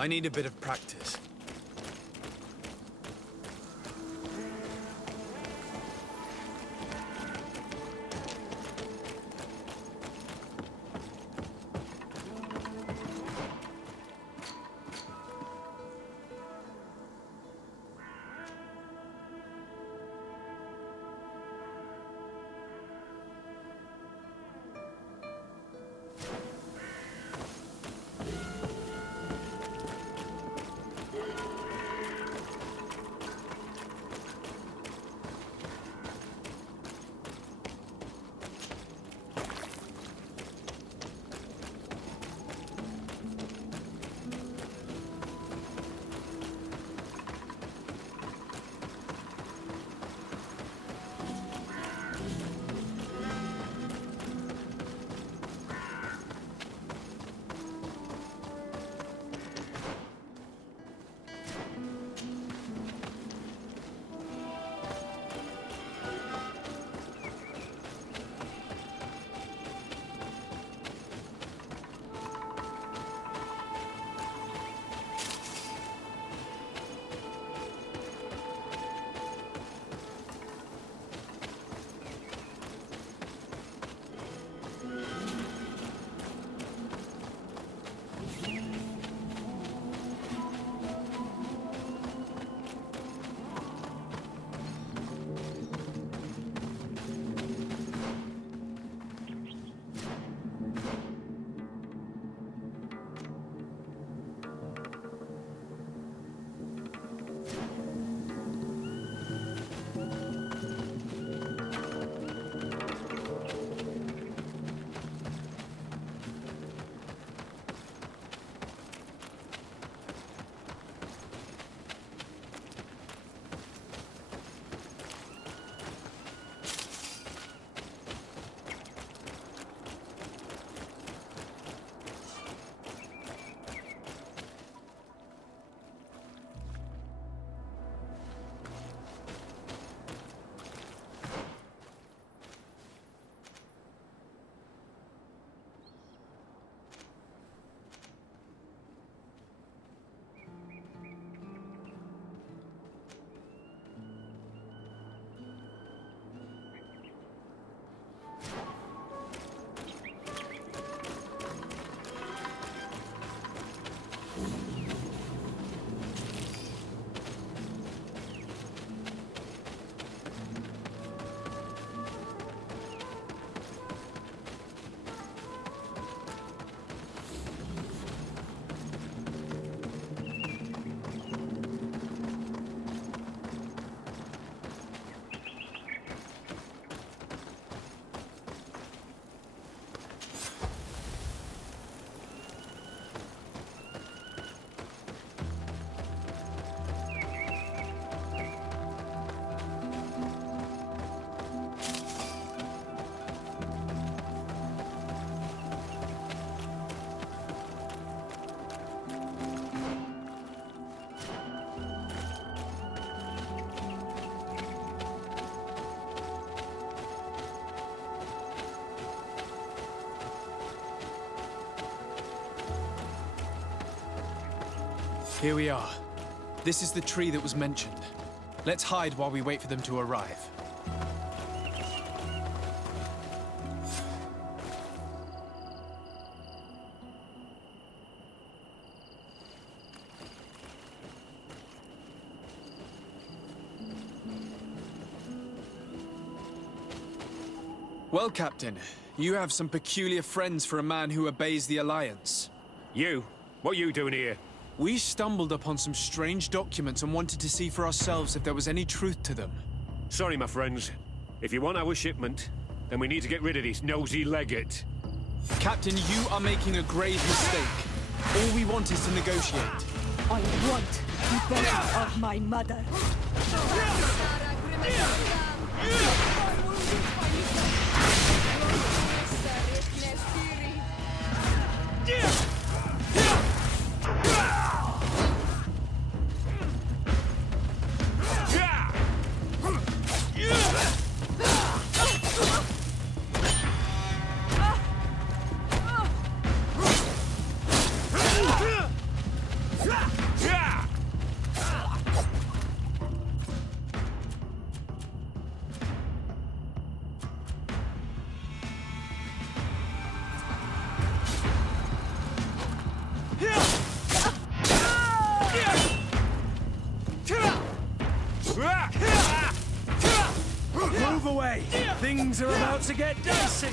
I need a bit of practice. Here we are. This is the tree that was mentioned. Let's hide while we wait for them to arrive. Well, Captain, you have some peculiar friends for a man who obeys the Alliance. You? What are you doing here? We stumbled upon some strange documents and wanted to see for ourselves if there was any truth to them. Sorry, my friends. If you want our shipment, then we need to get rid of this nosy legate. Captain, you are making a grave mistake. All we want is to negotiate. I want the body of my mother. Move away! Things are about to get dicey!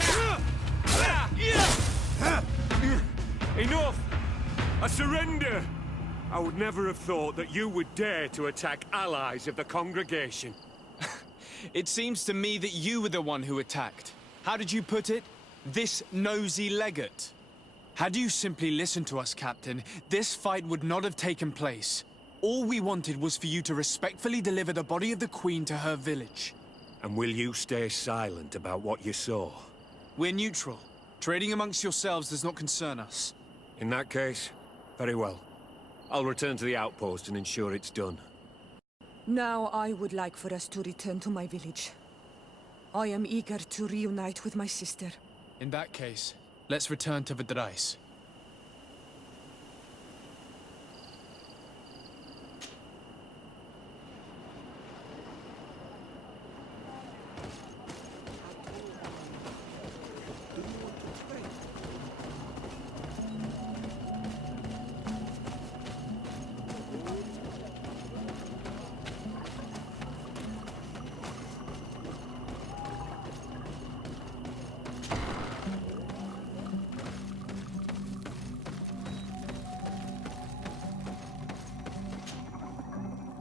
Enough! I surrender! I would never have thought that you would dare to attack allies of the congregation. It seems to me that you were the one who attacked. How did you put it? This nosy legate. Had you simply listened to us, Captain, this fight would not have taken place. All we wanted was for you to respectfully deliver the body of the Queen to her village. And will you stay silent about what you saw? We're neutral. Trading amongst yourselves does not concern us. In that case, very well. I'll return to the outpost and ensure it's done. Now I would like for us to return to my village. I am eager to reunite with my sister. In that case, let's return to Vidrais.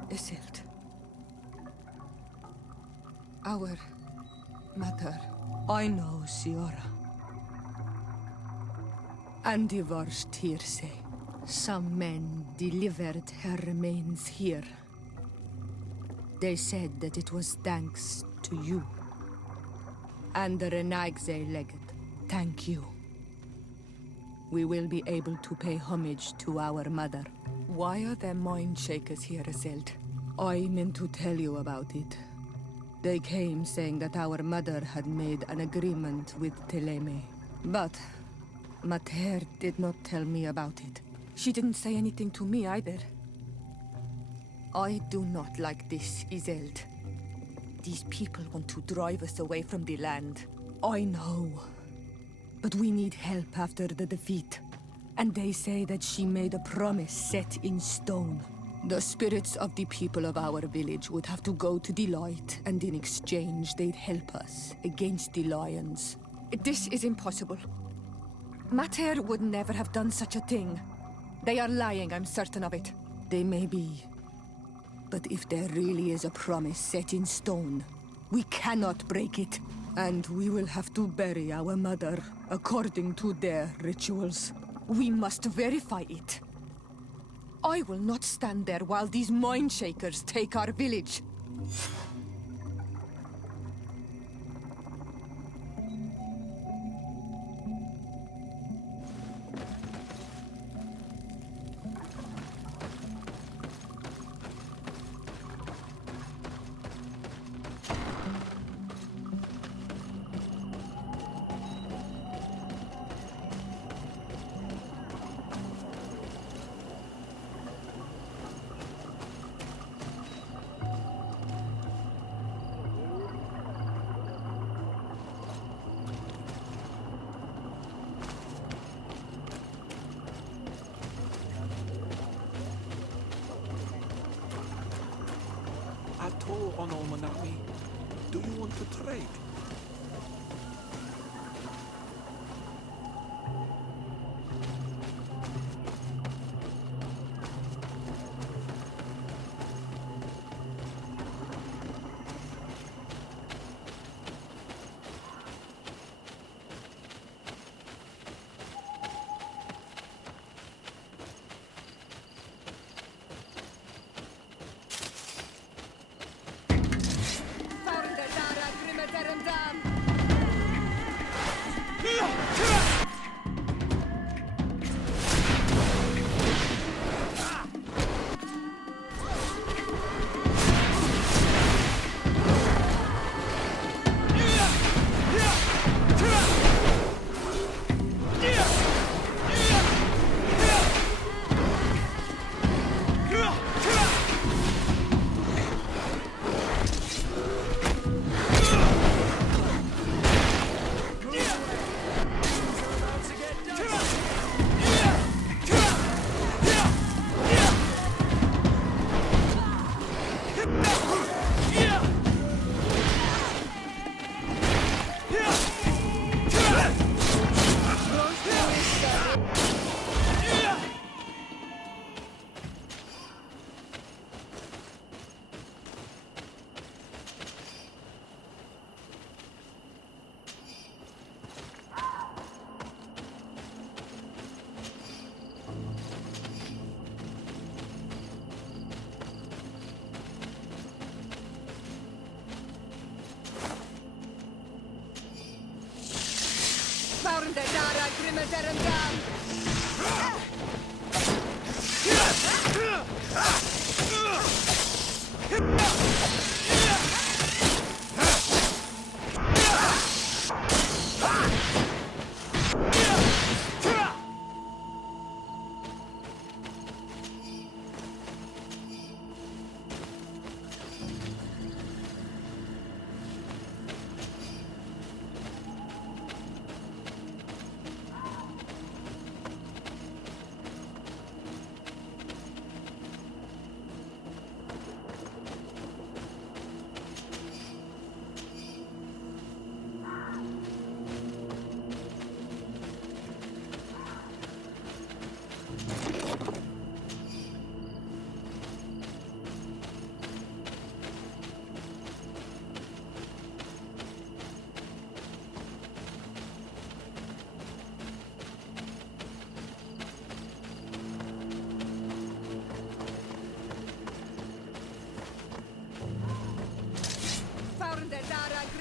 Isildt. Our mother. I know, Siora. And the worst hearsay. Some men delivered her remains here. They said that it was thanks to you. And the Renagze legate. Thank you. We will be able to pay homage to our mother. Why are there mind shakers here, Isildt? I meant to tell you about it. They came saying that our mother had made an agreement with Theleme. But Mater did not tell me about it. She didn't say anything to me either. I do not like this, Isildt. These people want to drive us away from the land. I know. But we need help after the defeat. And they say that she made a promise set in stone. The spirits of the people of our village would have to go to the light, and in exchange they'd help us against the lions. This is impossible. Mater would never have done such a thing. They are lying, I'm certain of it. They may be. But if there really is a promise set in stone, we cannot break it. And we will have to bury our mother according to their rituals. We must verify it. I will not stand there while these mind shakers take our village. Ato ono manami. Do you want to trade? agrimeterem dam!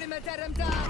Agrimeterem dam!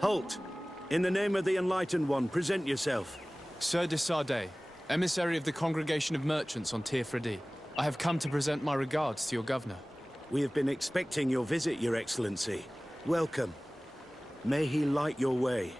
Halt! In the name of the Enlightened One, present yourself. Sir de Sardet, emissary of the Congregation of Merchants on Tirfredi. I have come to present my regards to your governor. We have been expecting your visit, Your Excellency. Welcome. May he light your way.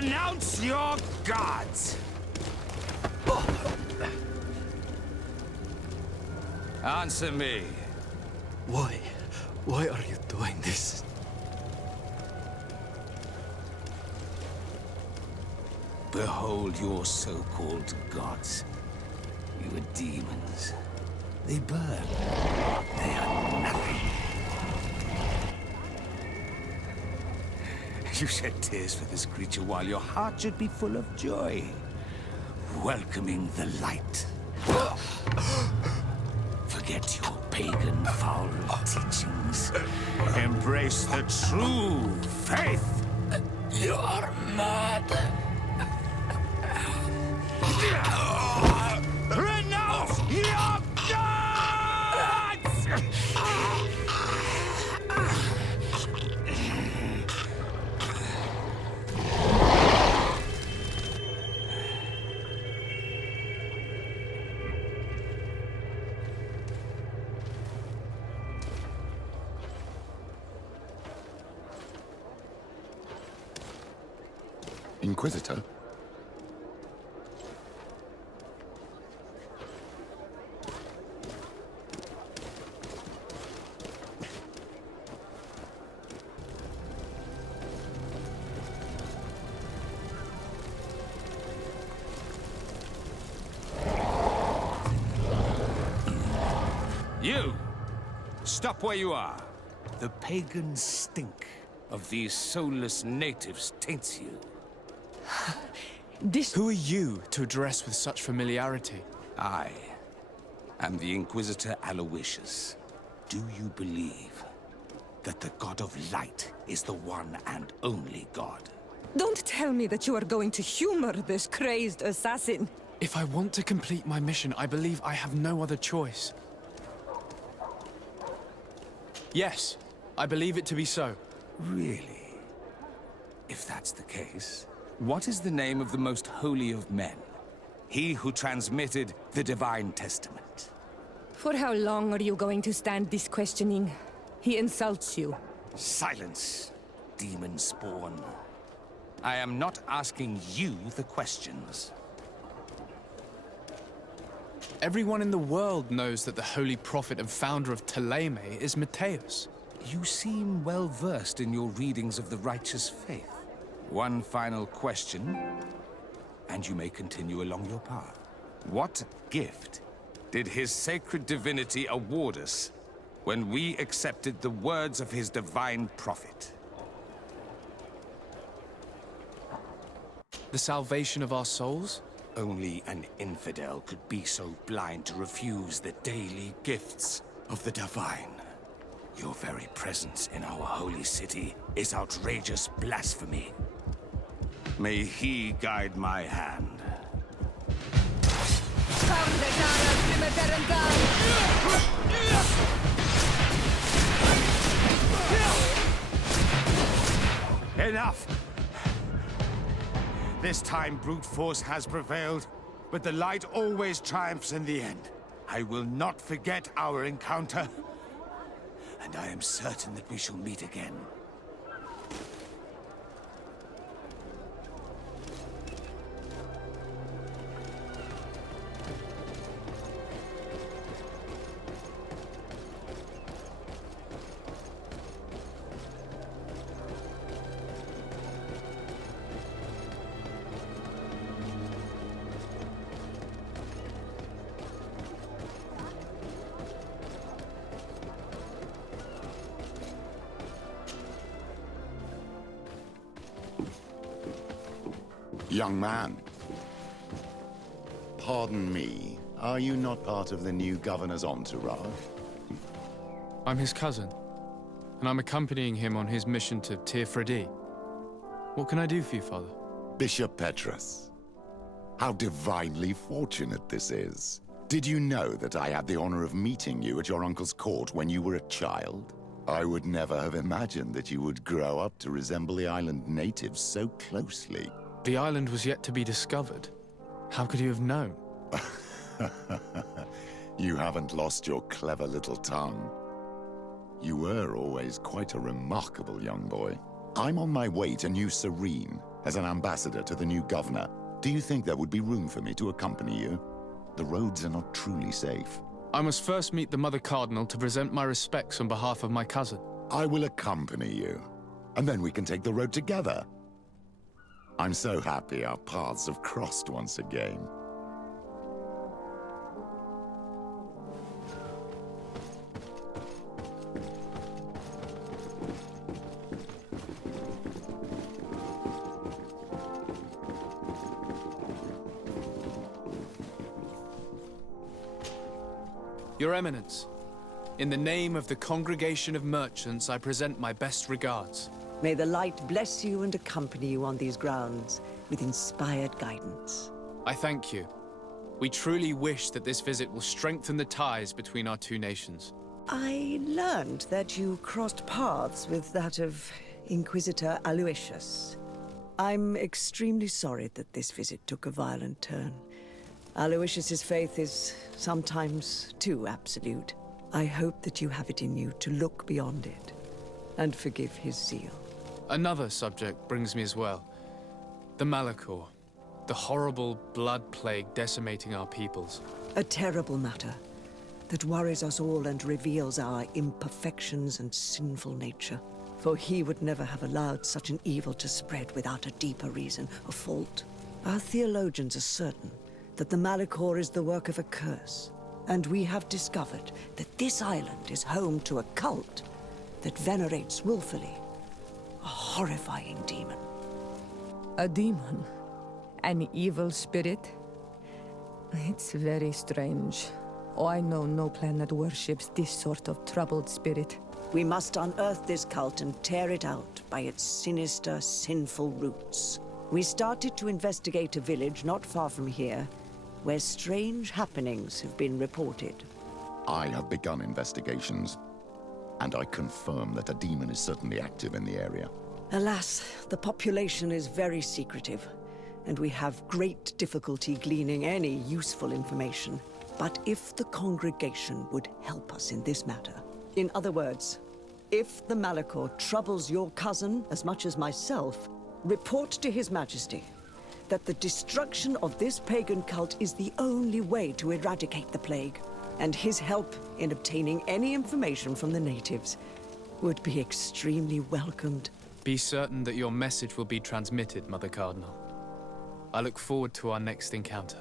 Renounce your gods! Answer me. Why? Why are you doing this? Behold your so-called gods. You are demons. They burn. They are nothing. You shed tears for this creature while your heart should be full of joy. Welcoming the light. Forget your pagan foul teachings. Embrace the true faith. You are mad. Renounce your gods! Inquisitor? You! Stop where you are. The pagan stink of these soulless natives taints you. Who are you to address with such familiarity? I am the Inquisitor Aloysius. Do you believe that the God of Light is the one and only God? Don't tell me that you are going to humor this crazed assassin. If I want to complete my mission, I believe I have no other choice. Yes, I believe it to be so. Really? If that's the case, what is the name of the most holy of men? He who transmitted the Divine Testament. For how long are you going to stand this questioning? He insults you. Silence, demon spawn. I am not asking you the questions. Everyone in the world knows that the holy prophet and founder of Theleme is Matheus. You seem well versed in your readings of the righteous faith. One final question, and you may continue along your path. What gift did his sacred divinity award us when we accepted the words of his divine prophet? The salvation of our souls? Only an infidel could be so blind to refuse the daily gifts of the divine. Your very presence in our holy city is outrageous blasphemy. May he guide my hand. Enough! This time brute force has prevailed, but the light always triumphs in the end. I will not forget our encounter, and I am certain that we shall meet again. Young man. Pardon me, are you not part of the new governor's entourage? I'm his cousin, and I'm accompanying him on his mission to Tirfredi. What can I do for you, Father? Bishop Petrus. How divinely fortunate this is. Did you know that I had the honor of meeting you at your uncle's court when you were a child? I would never have imagined that you would grow up to resemble the island natives so closely. The island was yet to be discovered. How could you have known? You haven't lost your clever little tongue. You were always quite a remarkable young boy. I'm on my way to New Serene as an ambassador to the new governor. Do you think there would be room for me to accompany you? The roads are not truly safe. I must first meet the Mother Cardinal to present my respects on behalf of my cousin. I will accompany you, and then we can take the road together. I'm so happy our paths have crossed once again. Your Eminence, in the name of the Congregation of Merchants, I present my best regards. May the light bless you and accompany you on these grounds with inspired guidance. I thank you. We truly wish that this visit will strengthen the ties between our two nations. I learned that you crossed paths with that of Inquisitor Aloysius. I'm extremely sorry that this visit took a violent turn. Aloysius's faith is sometimes too absolute. I hope that you have it in you to look beyond it and forgive his zeal. Another subject brings me as well. The Malachor. The horrible blood plague decimating our peoples. A terrible matter that worries us all and reveals our imperfections and sinful nature. For he would never have allowed such an evil to spread without a deeper reason or fault. Our theologians are certain that the Malachor is the work of a curse, and we have discovered that this island is home to a cult that venerates willfully a horrifying demon. A demon? An evil spirit? It's very strange. Oh, I know no planet worships this sort of troubled spirit. We must unearth this cult and tear it out by its sinister, sinful roots. We started to investigate a village not far from here, where strange happenings have been reported. I have begun investigations, and I confirm that a demon is certainly active in the area. Alas, the population is very secretive, and we have great difficulty gleaning any useful information. But if the congregation would help us in this matter, in other words, if the Malachor troubles your cousin as much as myself, report to His Majesty that the destruction of this pagan cult is the only way to eradicate the plague, and his help in obtaining any information from the natives would be extremely welcomed. Be certain that your message will be transmitted, Mother Cardinal. I look forward to our next encounter.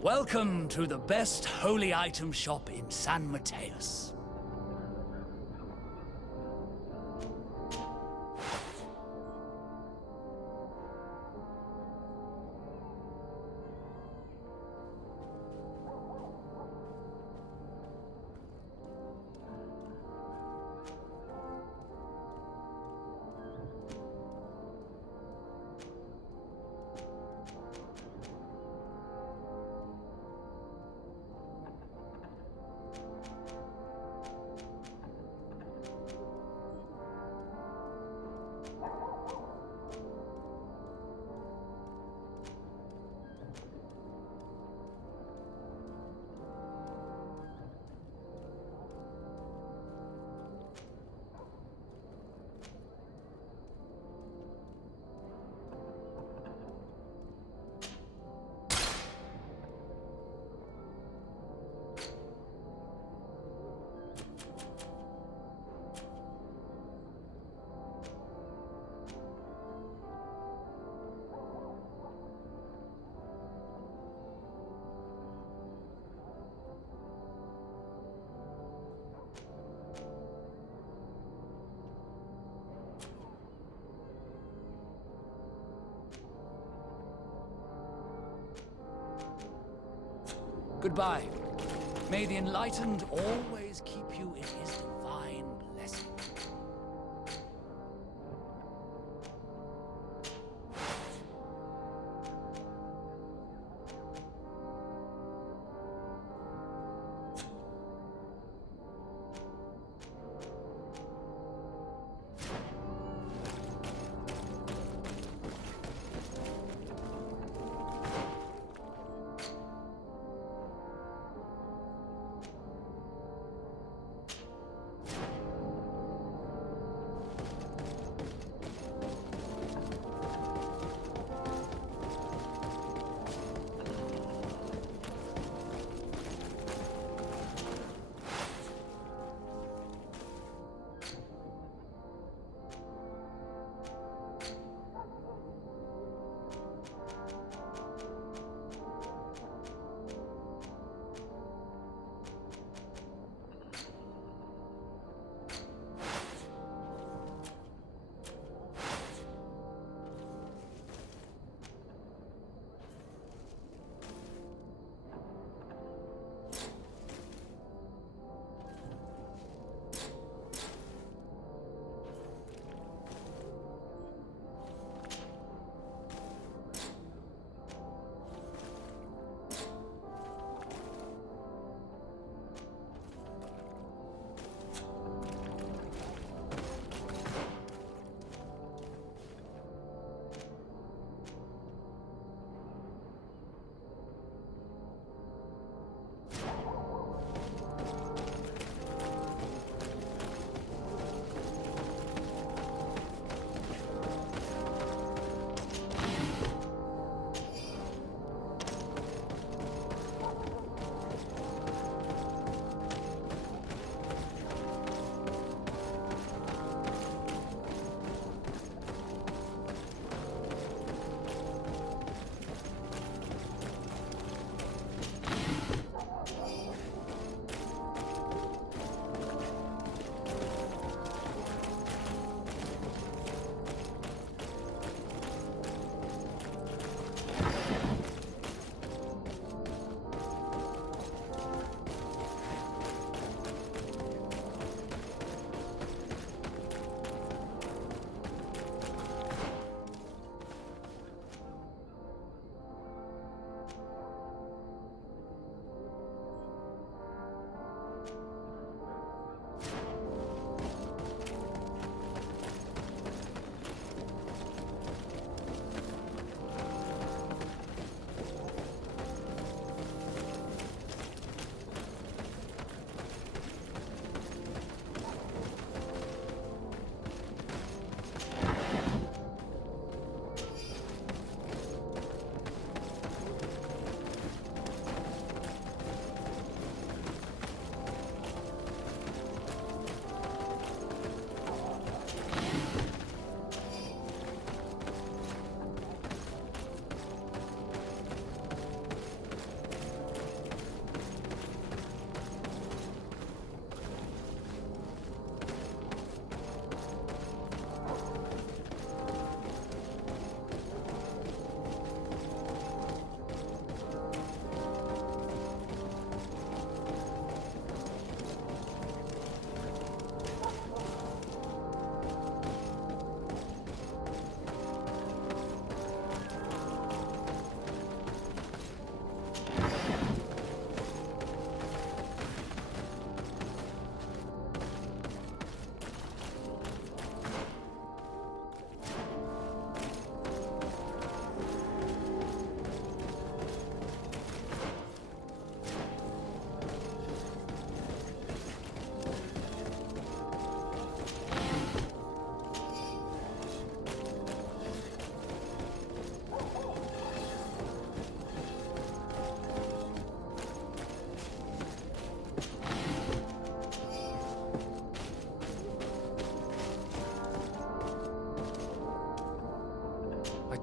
Welcome to the best holy item shop in San Matheus. Goodbye. May the Enlightened always keep you in his divine blessing.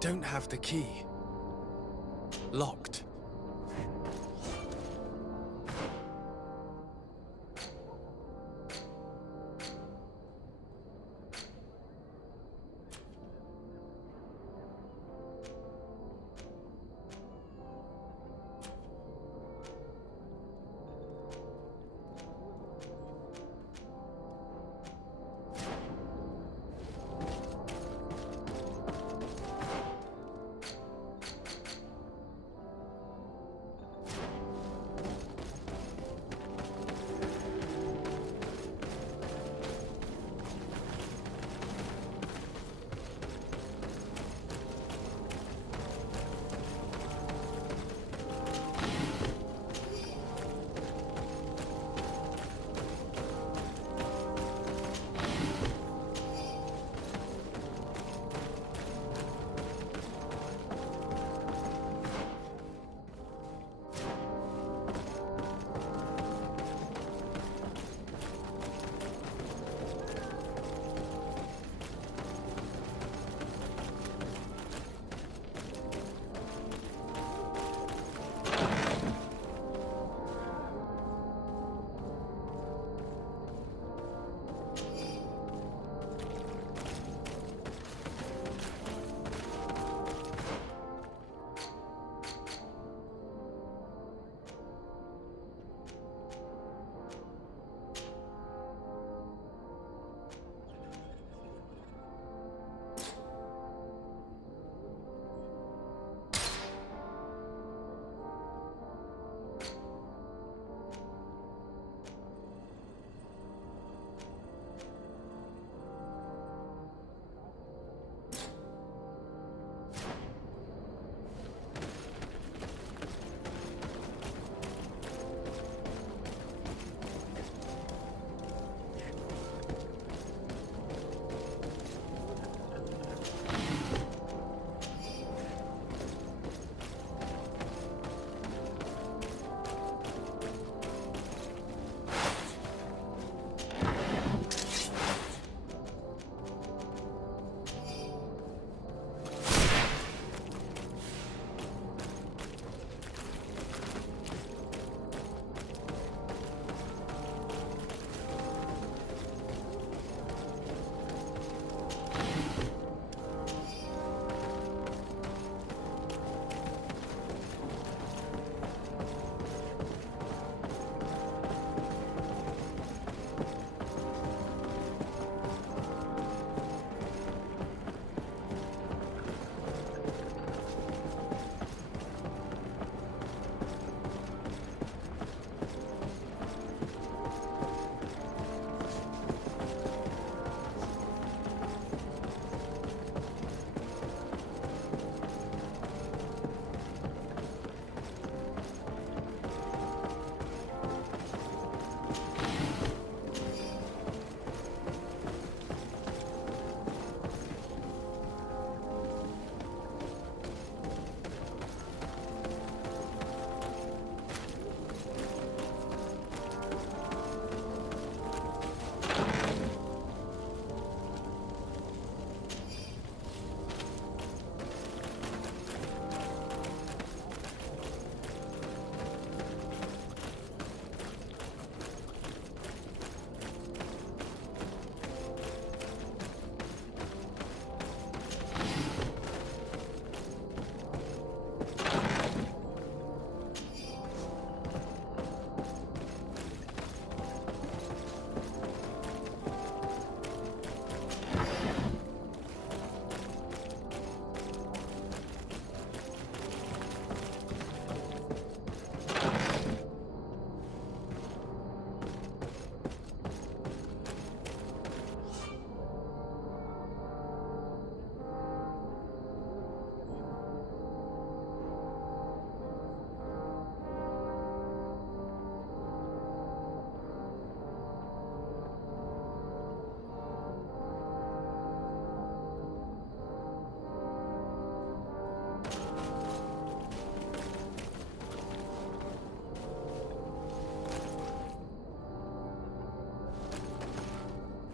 don't have the key. Locked.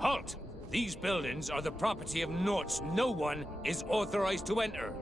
Halt! These buildings are the property of Norts no one is authorized to enter.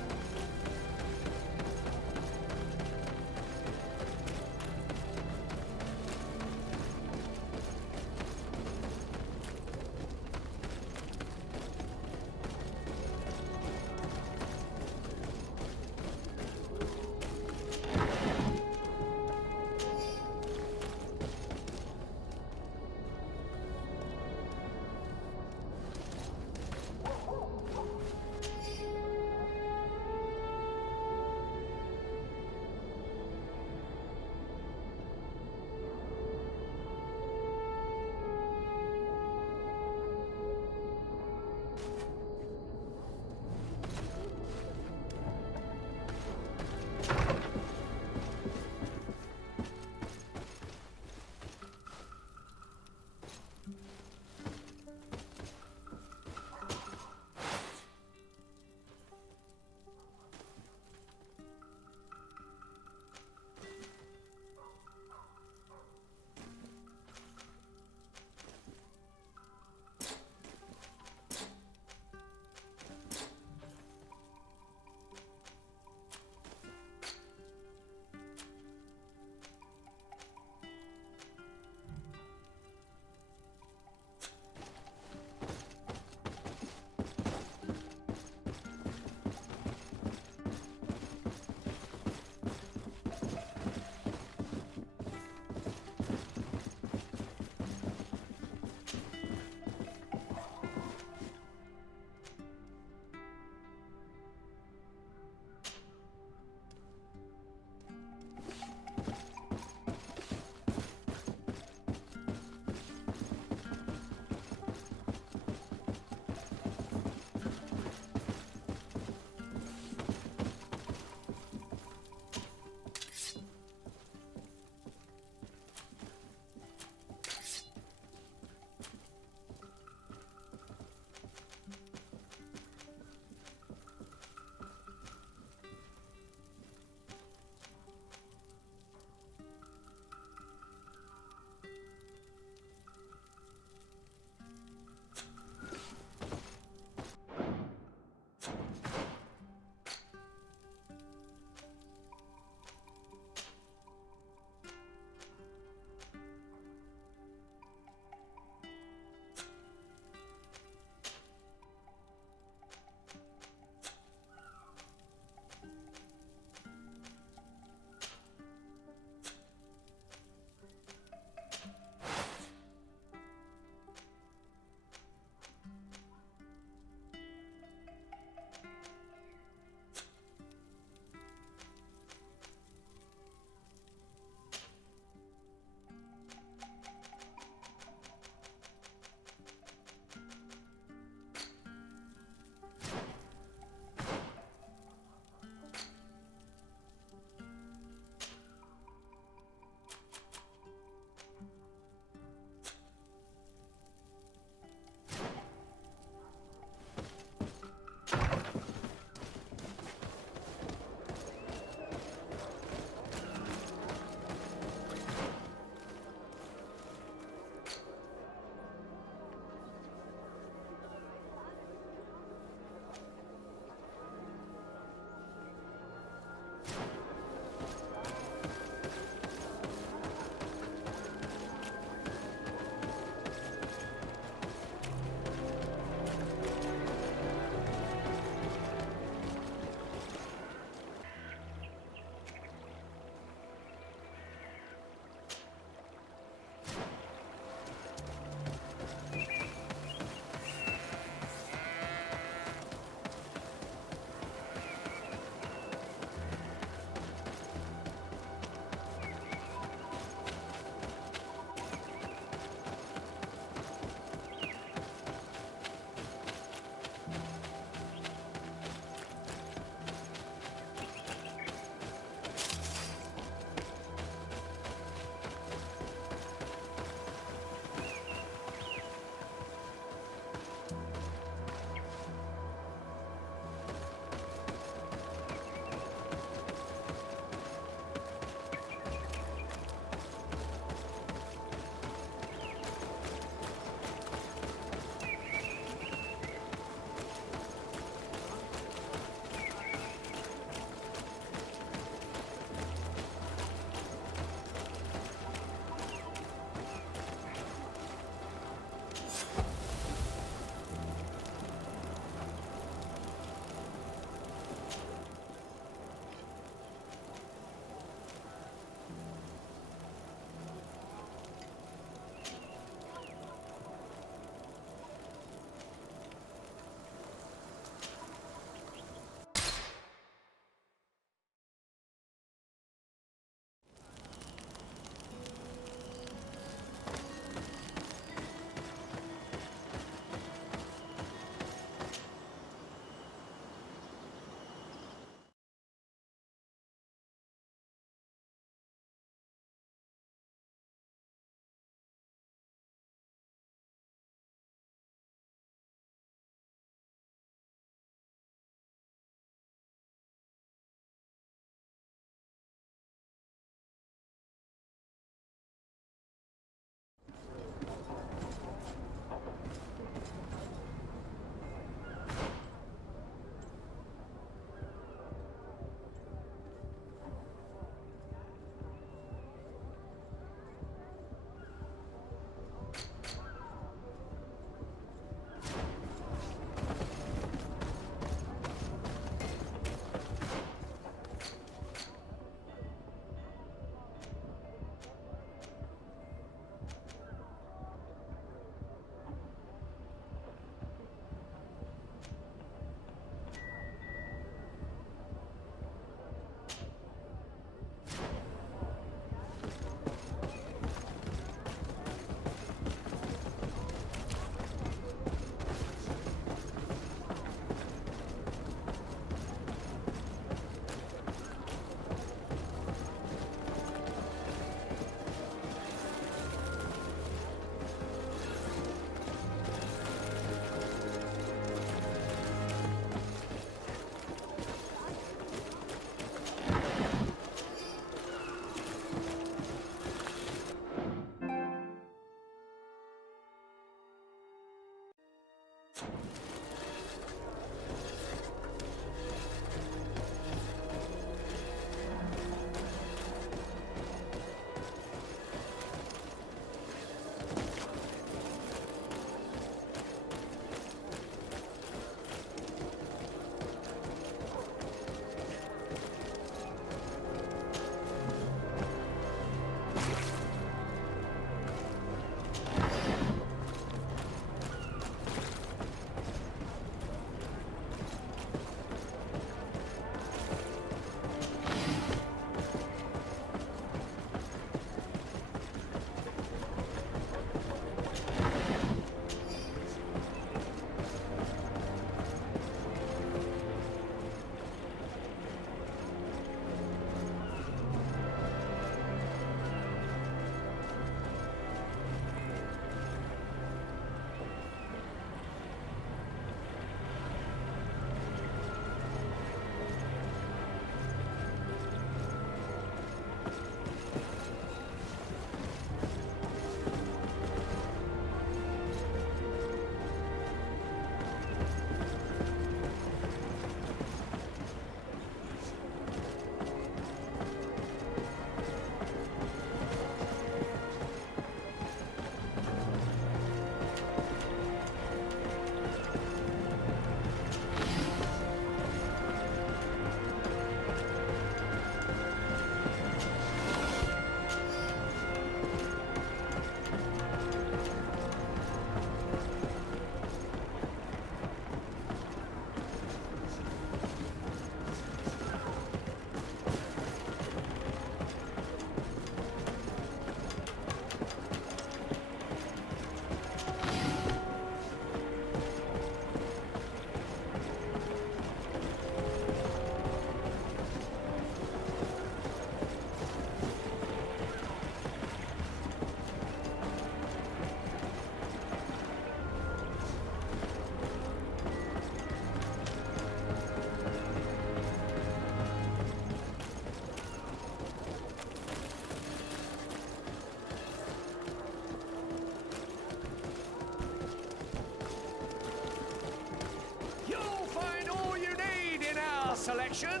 selection?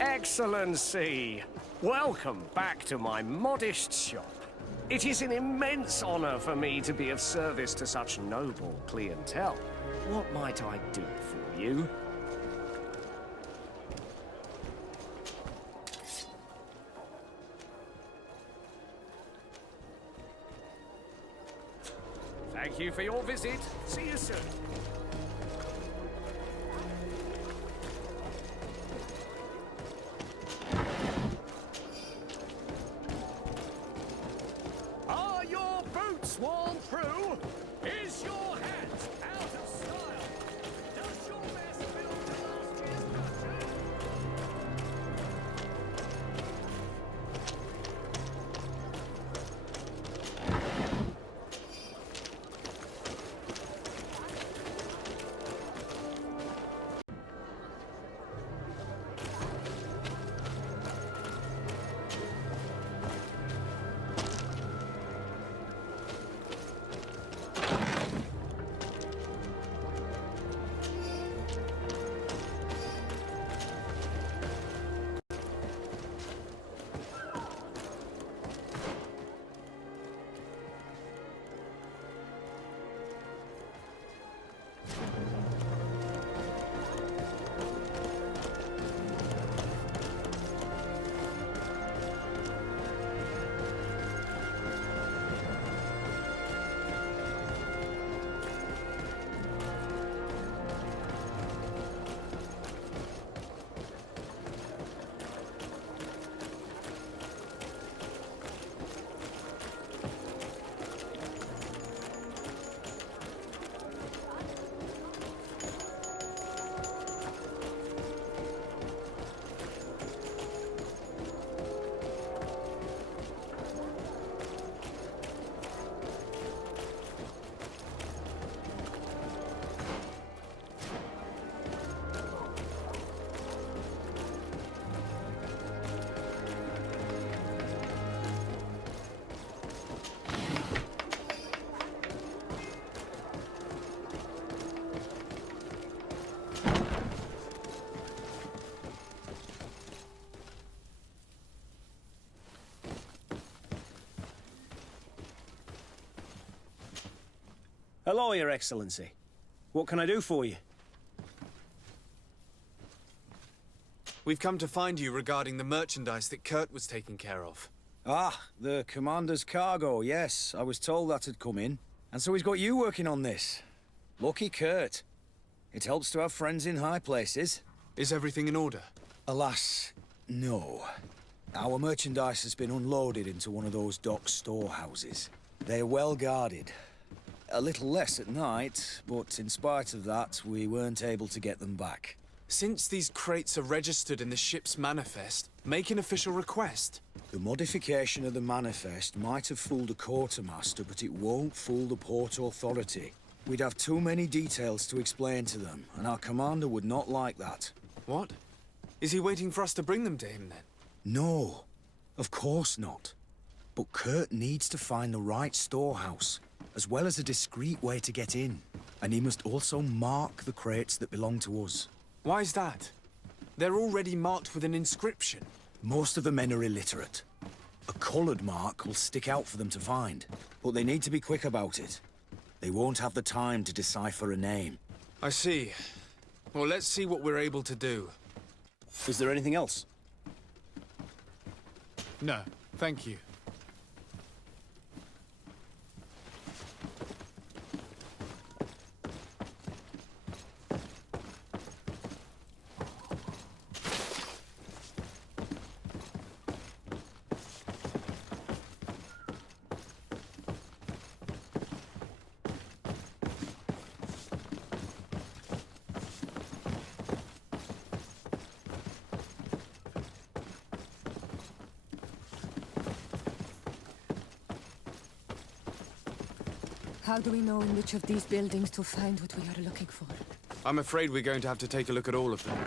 Excellency, welcome back to my modest shop. It is an immense honor for me to be of service to such noble clientele. What might I do for you? Thank you for your visit. See you soon. Are your boots worn through? Is your hat out of style? Does your mess belong to last year's budget? Hello, Your Excellency. What can I do for you? We've come to find you regarding the merchandise that Kurt was taking care of. Ah, the Commander's cargo, yes. I was told that had come in. And so he's got you working on this. Lucky Kurt. It helps to have friends in high places. Is everything in order? Alas, no. Our merchandise has been unloaded into one of those dock storehouses. They're well guarded. A little less at night, but in spite of that, we weren't able to get them back. Since these crates are registered in the ship's manifest, make an official request. The modification of the manifest might have fooled the Quartermaster, but it won't fool the Port Authority. We'd have too many details to explain to them, and our commander would not like that. What? Is he waiting for us to bring them to him, then? No, of course not. But Kurt needs to find the right storehouse, as well as a discreet way to get in. And he must also mark the crates that belong to us. Why's that? They're already marked with an inscription. Most of the men are illiterate. A colored mark will stick out for them to find, but they need to be quick about it. They won't have the time to decipher a name. I see. Well, let's see what we're able to do. Is there anything else? No, thank you. How do we know in which of these buildings to find what we are looking for? I'm afraid we're going to have to take a look at all of them.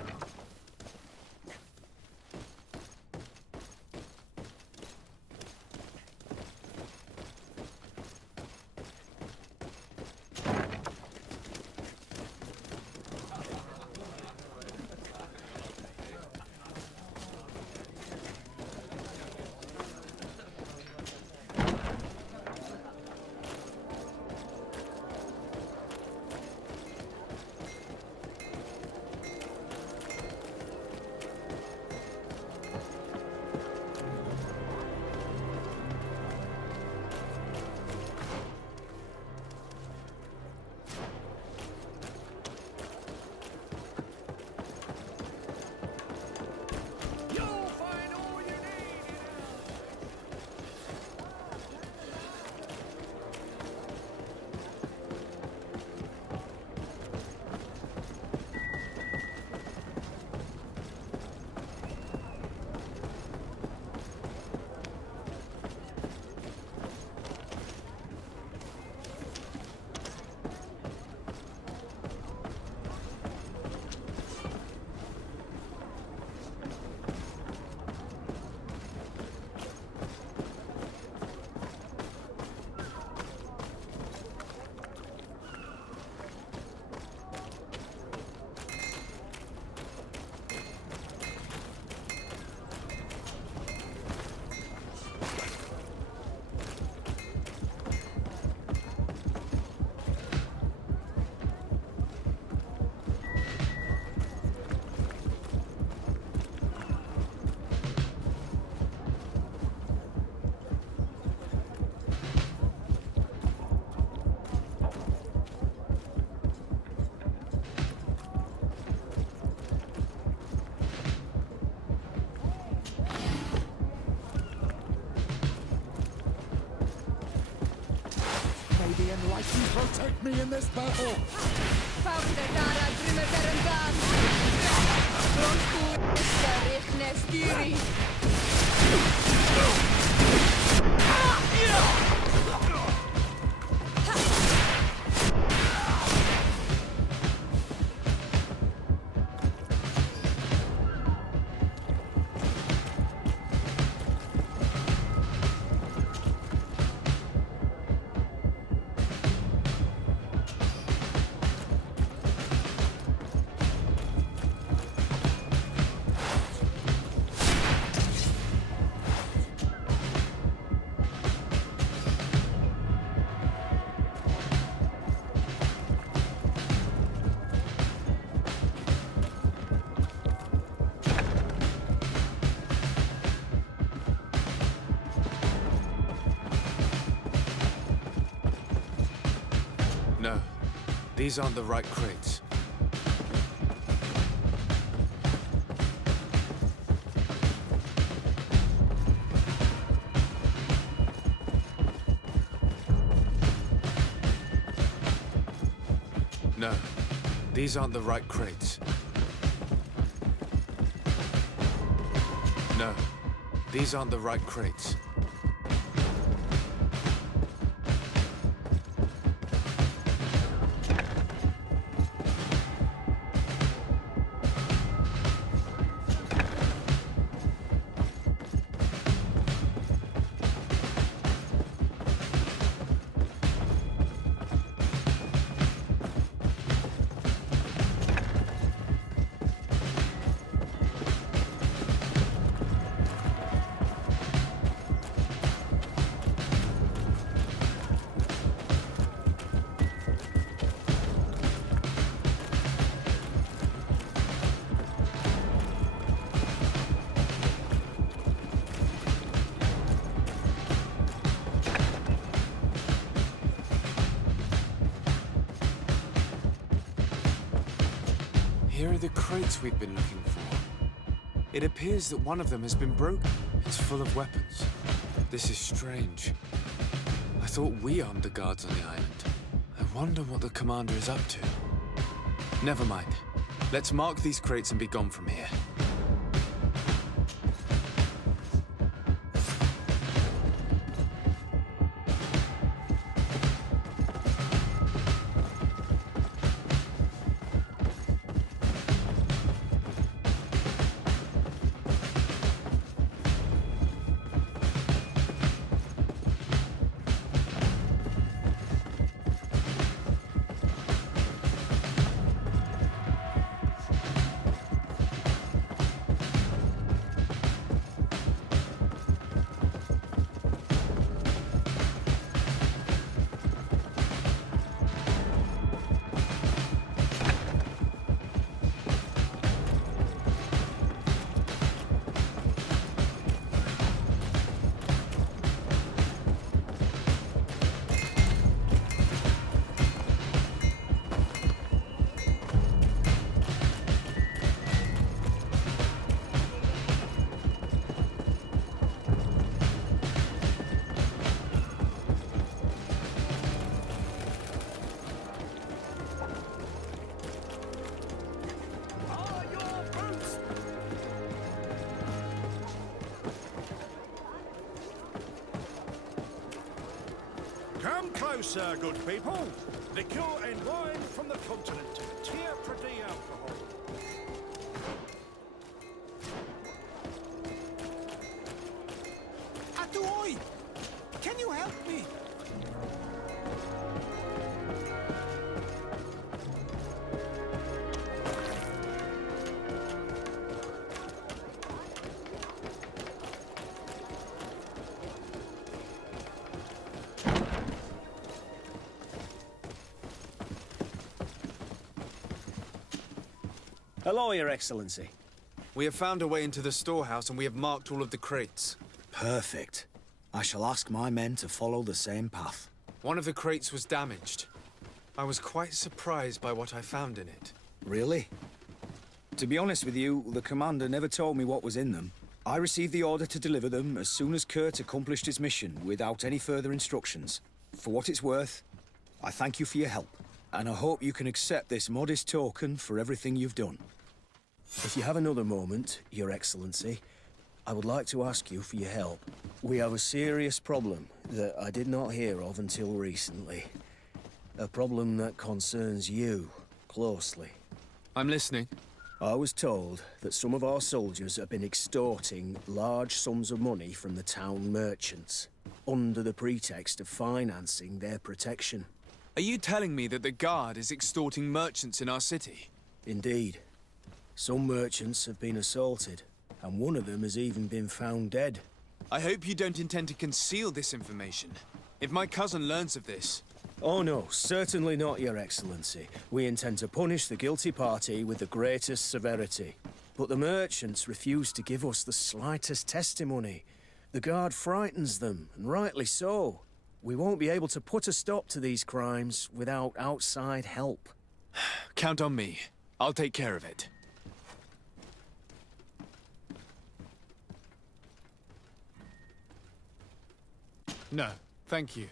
Protect me in this battle! No, these aren't the right crates. No, these aren't the right crates. No, these aren't the right crates. Here are the crates we've been looking for. It appears that one of them has been broken. It's full of weapons. This is strange. I thought we armed the guards on the island. I wonder what the commander is up to. Never mind. Let's mark these crates and be gone from here. Come closer, good people. Liquor and wine from the continent. Tier pretty alcohol. Atuoi! Can you help me? Hello, Your Excellency. We have found a way into the storehouse and we have marked all of the crates. Perfect. I shall ask my men to follow the same path. One of the crates was damaged. I was quite surprised by what I found in it. Really? To be honest with you, the commander never told me what was in them. I received the order to deliver them as soon as Kurt accomplished his mission, without any further instructions. For what it's worth, I thank you for your help, and I hope you can accept this modest token for everything you've done. If you have another moment, Your Excellency, I would like to ask you for your help. We have a serious problem that I did not hear of until recently. A problem that concerns you closely. I'm listening. I was told that some of our soldiers have been extorting large sums of money from the town merchants, under the pretext of financing their protection. Are you telling me that the Guard is extorting merchants in our city? Indeed. Some merchants have been assaulted, and one of them has even been found dead. I hope you don't intend to conceal this information. If my cousin learns of this... Oh no, certainly not, Your Excellency. We intend to punish the guilty party with the greatest severity. But the merchants refuse to give us the slightest testimony. The Guard frightens them, and rightly so. we won't be able to put a stop to these crimes without outside help. Count on me. I'll take care of it. No, thank you.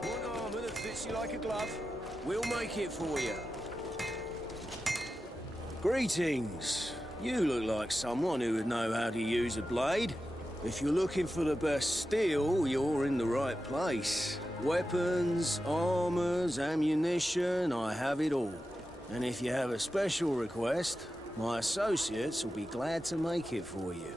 One armor that fits you like a glove. We'll make it for you. Greetings. You look like someone who would know how to use a blade. If you're looking for the best steel, you're in the right place. Weapons, armors, ammunition, I have it all. And if you have a special request, my associates will be glad to make it for you.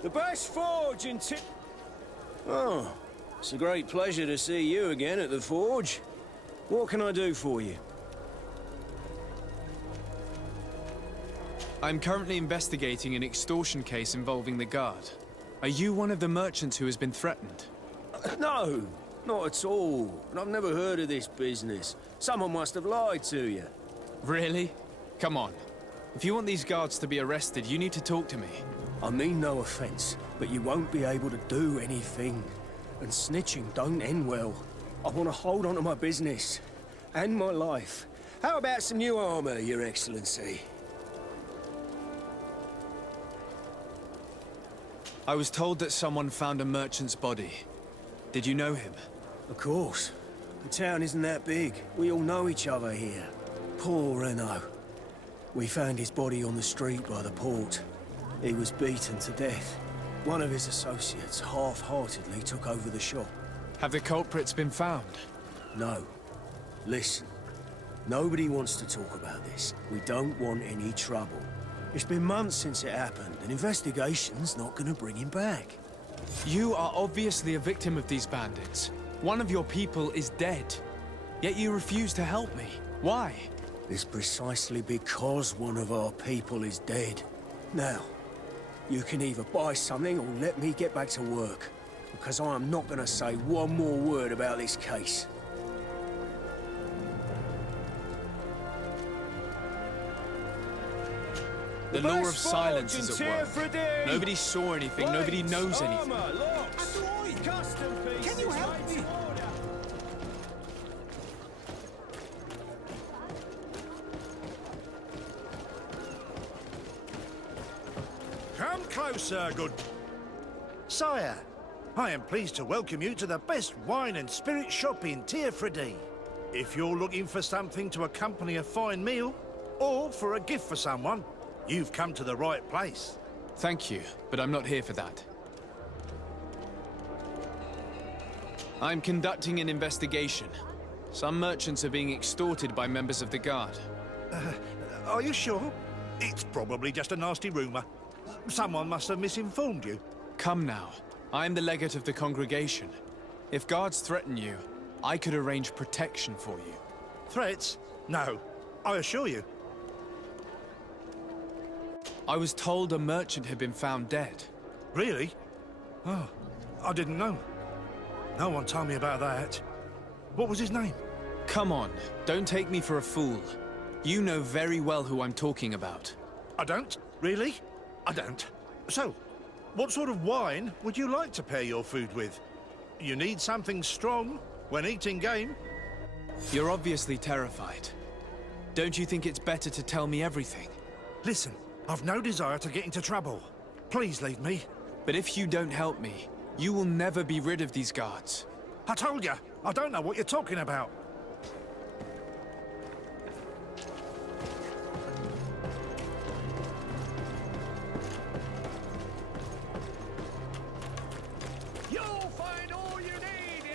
The best forge in Oh, it's a great pleasure to see you again at the forge. What can I do for you? I'm currently investigating an extortion case involving the guard. Are you one of the merchants who has been threatened? No, not at all. I've never heard of this business. Someone must have lied to you. Really? Come on. If you want these guards to be arrested, you need to talk to me. I mean no offense, but you won't be able to do anything. And snitching don't end well. I want to hold on to my business. And my life. How about some new armor, Your Excellency? I was told that someone found a merchant's body. Did you know him? Of course. The town isn't that big. We all know each other here. Poor Renault. We found his body on the street by the port. He was beaten to death. One of his associates half-heartedly took over the shop. Have the culprits been found? No. Listen. Nobody wants to talk about this. We don't want any trouble. It's been months since it happened. An investigation's not gonna bring him back. You are obviously a victim of these bandits. One of your people is dead. Yet you refuse to help me. Why? It's precisely because one of our people is dead. Now, you can either buy something or let me get back to work. Because I am not going to say one more word about this case. The law of silence is at work. Nobody saw anything, nobody knows anything. Can you help me? Come closer, good... Sire, I am pleased to welcome you to the best wine and spirit shop in Tierfredi. If you're looking for something to accompany a fine meal, or for a gift for someone, you've come to the right place. Thank you, but I'm not here for that. I'm conducting an investigation. Some merchants are being extorted by members of the guard. Are you sure? It's probably just a nasty rumor. Someone must have misinformed you. Come now. I am the legate of the congregation. If guards threaten you, I could arrange protection for you. Threats? No. I assure you. I was told a merchant had been found dead. Really? Oh, I didn't know. No one told me about that. What was his name? Come on, don't take me for a fool. You know very well who I'm talking about. I don't? Really? I don't. So, what sort of wine would you like to pair your food with? You need something strong when eating game? You're obviously terrified. Don't you think it's better to tell me everything? Listen, I've no desire to get into trouble. Please leave me. But if you don't help me, you will never be rid of these guards. I told you, I don't know what you're talking about. You'll find all you need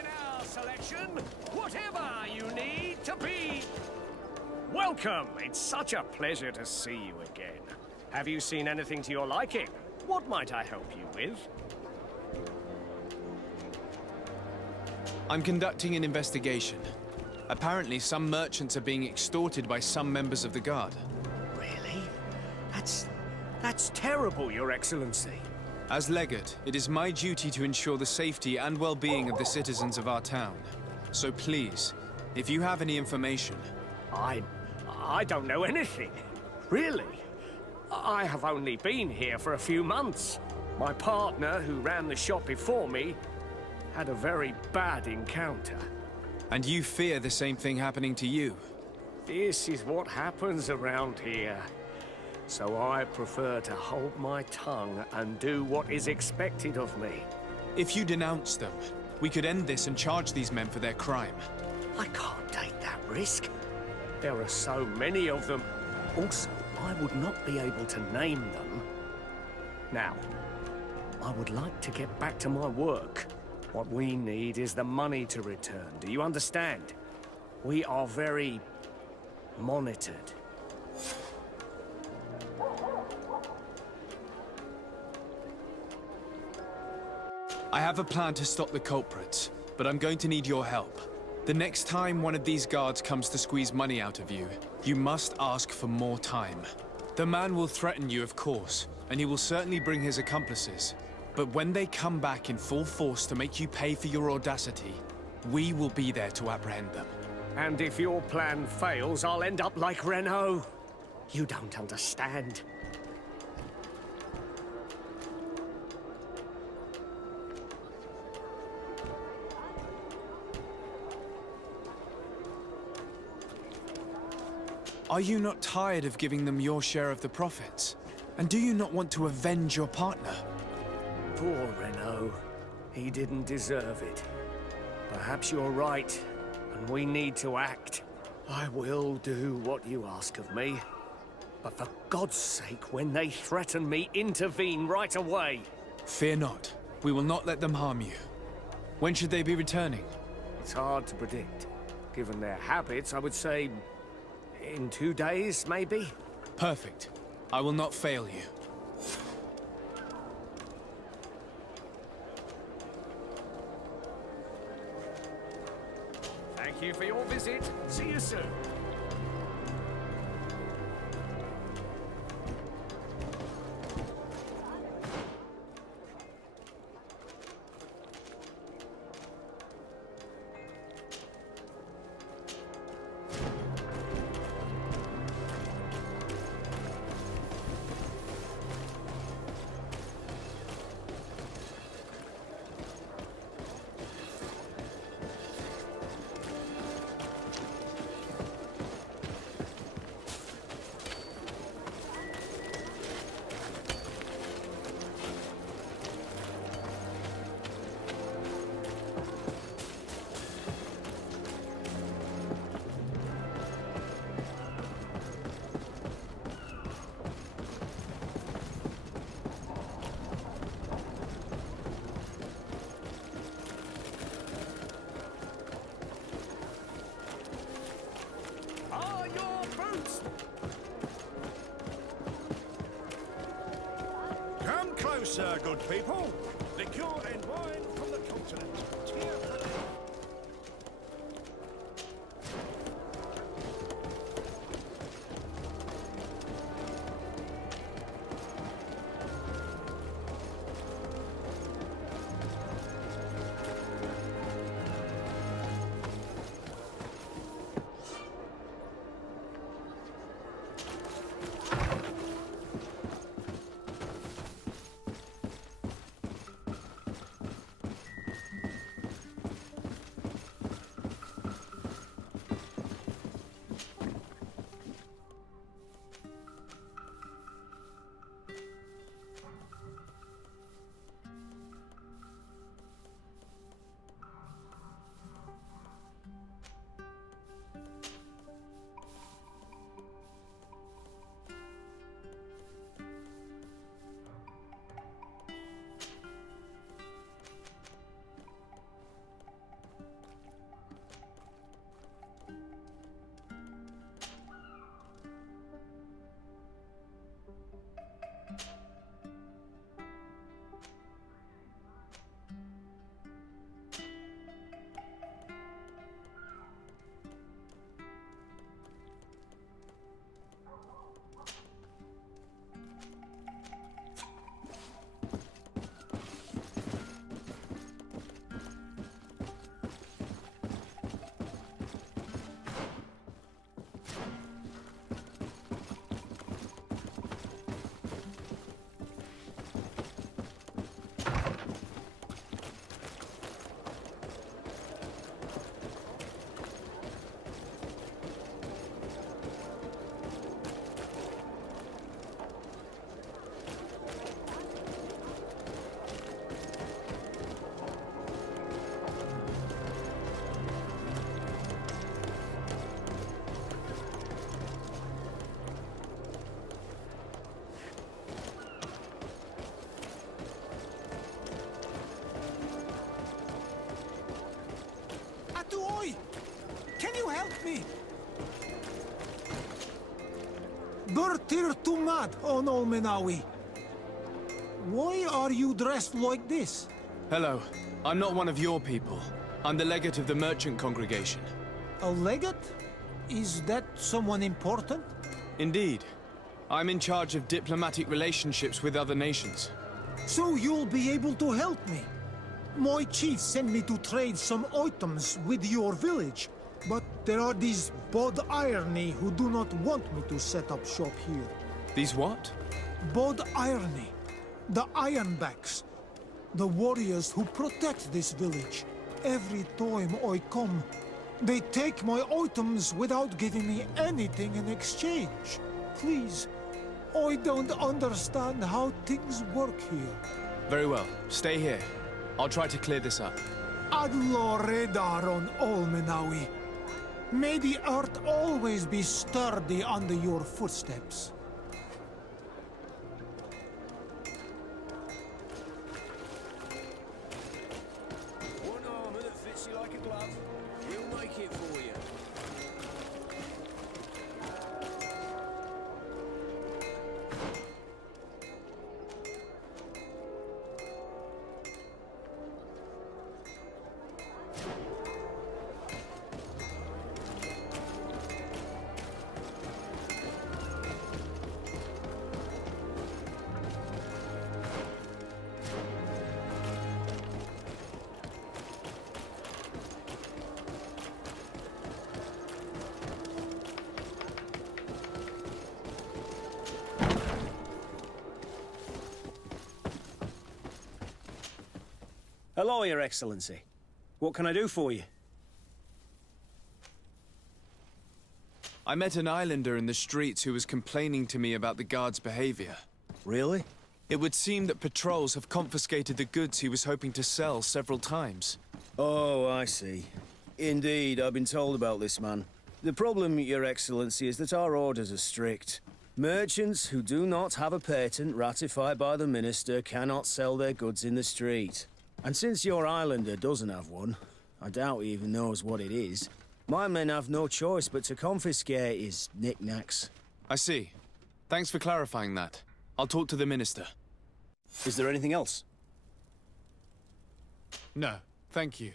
welcome! It's such a pleasure to see you again. Have you seen anything to your liking? What might I help you with? I'm conducting an investigation. Apparently, some merchants are being extorted by some members of the Guard. Really? That's terrible, Your Excellency. As Legate, it is my duty to ensure the safety and well-being of the citizens of our town. So please, if you have any information... I don't know anything. Really? I have only been here for a few months. My partner, who ran the shop before me, had a very bad encounter. And you fear the same thing happening to you? This is what happens around here. So I prefer to hold my tongue and do what is expected of me. If you denounce them, we could end this and charge these men for their crime. I can't take that risk. There are so many of them. Also, I would not be able to name them. Now, I would like to get back to my work. What we need is the money to return. Do you understand? We are very monitored. I have a plan to stop the culprits, but I'm going to need your help. The next time one of these guards comes to squeeze money out of you, you must ask for more time. The man will threaten you, of course, and he will certainly bring his accomplices. But when they come back in full force to make you pay for your audacity, we will be there to apprehend them. And if your plan fails, I'll end up like Renault. You don't understand. Are you not tired of giving them your share of the profits? And do you not want to avenge your partner? Poor Renault. He didn't deserve it. Perhaps you're right, and we need to act. I will do what you ask of me. But for God's sake, when they threaten me, intervene right away. Fear not. We will not let them harm you. When should they be returning? It's hard to predict. Given their habits, I would say... in 2 days, maybe? Perfect. I will not fail you. Thank you for your visit. See you soon. Come closer, good people. Liquor and wine from the continent. Tear for the... help me! Bertir Tumad on Olmenawi. Why are you dressed like this? Hello. I'm not one of your people. I'm the legate of the merchant congregation. A legate? Is that someone important? Indeed. I'm in charge of diplomatic relationships with other nations. So you'll be able to help me. My chief sent me to trade some items with your village, but there are these Bod Irony who do not want me to set up shop here. These what? Bod Irony. The Ironbacks. The warriors who protect this village. Every time I come, they take my items without giving me anything in exchange. Please, I don't understand how things work here. Very well. Stay here. I'll try to clear this up. Adlo Redar on Olmenawi. May the earth always be sturdy under your footsteps. One armor that fits you like a glove. He'll make it for you. Hello, Your Excellency. What can I do for you? I met an islander in the streets who was complaining to me about the guard's behavior. Really? It would seem that patrols have confiscated the goods he was hoping to sell several times. Oh, I see. Indeed, I've been told about this man. The problem, Your Excellency, is that our orders are strict. Merchants who do not have a patent ratified by the Minister cannot sell their goods in the street. And since your islander doesn't have one, I doubt he even knows what it is, my men have no choice but to confiscate his knickknacks. I see. Thanks for clarifying that. I'll talk to the Minister. Is there anything else? No, thank you.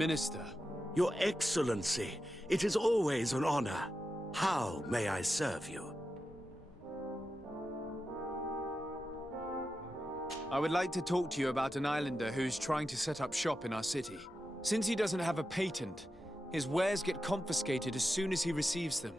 Minister. Your Excellency, it is always an honor. How may I serve you? I would like to talk to you about an islander who's trying to set up shop in our city. Since he doesn't have a patent, his wares get confiscated as soon as he receives them.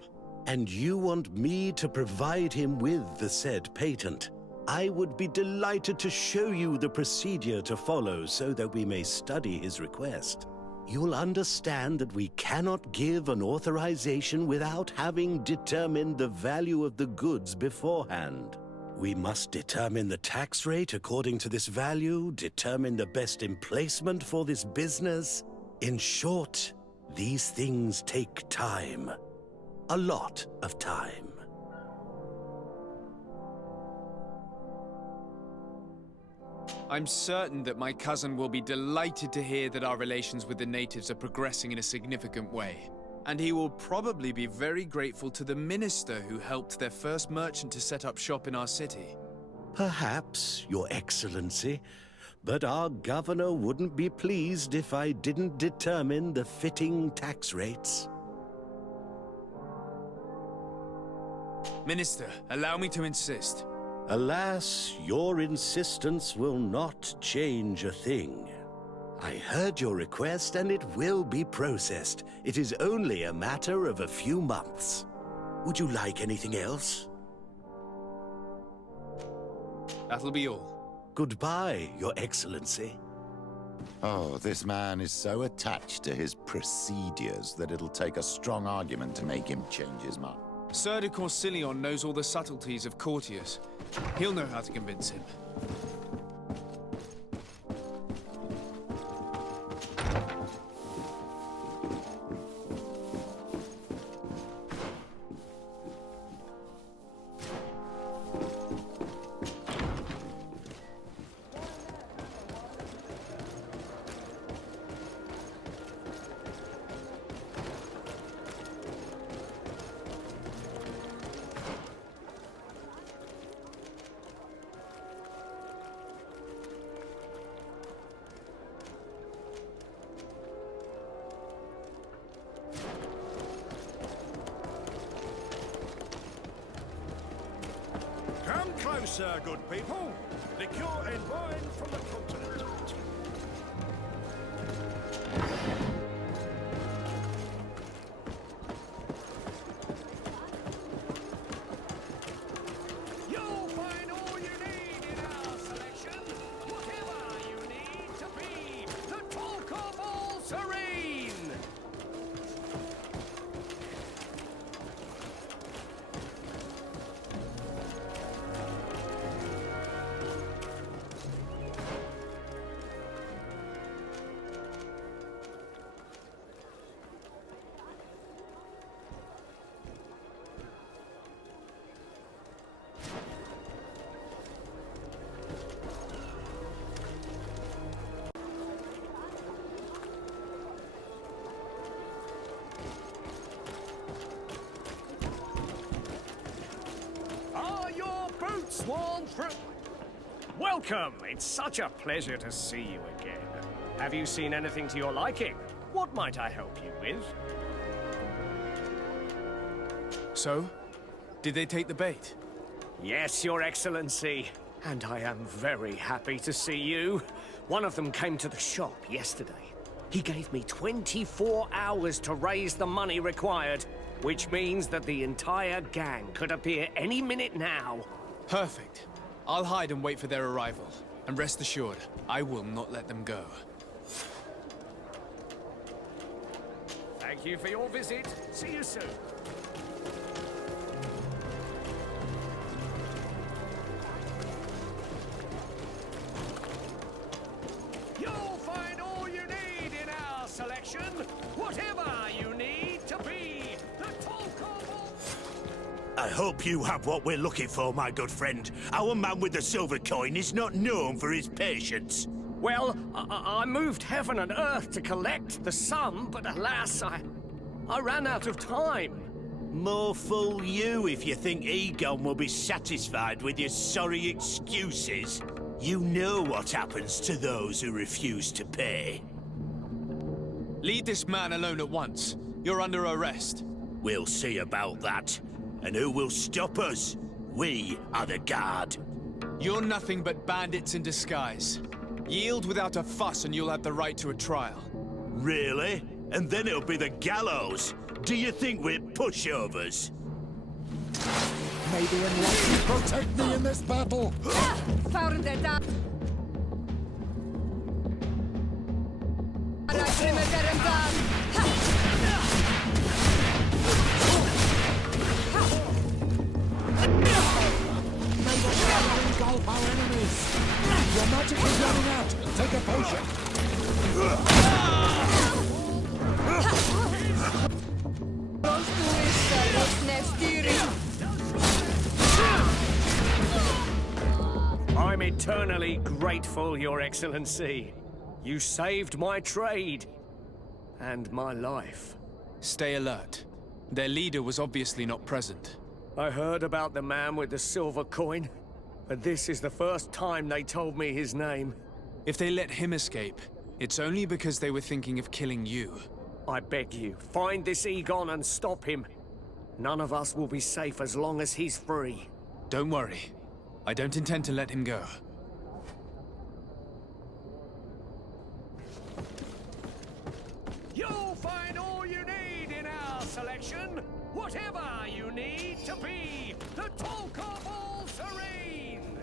And you want me to provide him with the said patent? I would be delighted to show you the procedure to follow so that we may study his request. You'll understand that we cannot give an authorization without having determined the value of the goods beforehand. We must determine the tax rate according to this value, determine the best emplacement for this business. In short, these things take time. A lot of time. I'm certain that my cousin will be delighted to hear that our relations with the natives are progressing in a significant way. And he will probably be very grateful to the minister who helped their first merchant to set up shop in our city. Perhaps, Your Excellency, but our governor wouldn't be pleased if I didn't determine the fitting tax rates. Minister, allow me to insist. Alas, your insistence will not change a thing. I heard your request and it will be processed. It is only a matter of a few months. Would you like anything else? That'll be all. Goodbye, Your Excellency. Oh, this man is so attached to his procedures that it'll take a strong argument to make him change his mind. Sir de Corsilion knows all the subtleties of courtiers. He'll know how to convince him. Come closer, good people. Liqueur and wine from the continent. You'll find all you need in our selection. Whatever you need to be the talk of all serene. Are your boots worn through? Welcome! It's such a pleasure to see you again. Have you seen anything to your liking? What might I help you with? So? Did they take the bait? Yes, Your Excellency. And I am very happy to see you. One of them came to the shop yesterday. He gave me 24 hours to raise the money required, which means that the entire gang could appear any minute now. Perfect. I'll hide and wait for their arrival. And rest assured, I will not let them go. Thank you for your visit. See you soon. You'll find all you need in our selection. Whatever you need to be the talk of all... I hope you have what we're looking for, my good friend. Our man with the silver coin is not known for his patience. Well, I moved heaven and earth to collect the sum, but alas, I ran out of time. More fool you if you think Egon will be satisfied with your sorry excuses. You know what happens to those who refuse to pay. Leave this man alone at once. You're under arrest. We'll see about that. And who will stop us? We are the guard. You're nothing but bandits in disguise. Yield without a fuss and you'll have the right to a trial. Really? And then it'll be the gallows. Do you think we're pushovers? May the Enlightened protect me in this battle! Found it up! May the fire engulf our enemies! Your magic is running out! Take a potion! I'm eternally grateful, Your Excellency. You saved my trade. And my life. Stay alert. Their leader was obviously not present. I heard about the man with the silver coin, but this is the first time they told me his name. If they let him escape, it's only because they were thinking of killing you. I beg you, find this Egon and stop him. None of us will be safe as long as he's free. Don't worry. I don't intend to let him go. You'll find all you need in our selection. Whatever you need to be the talk of all serene.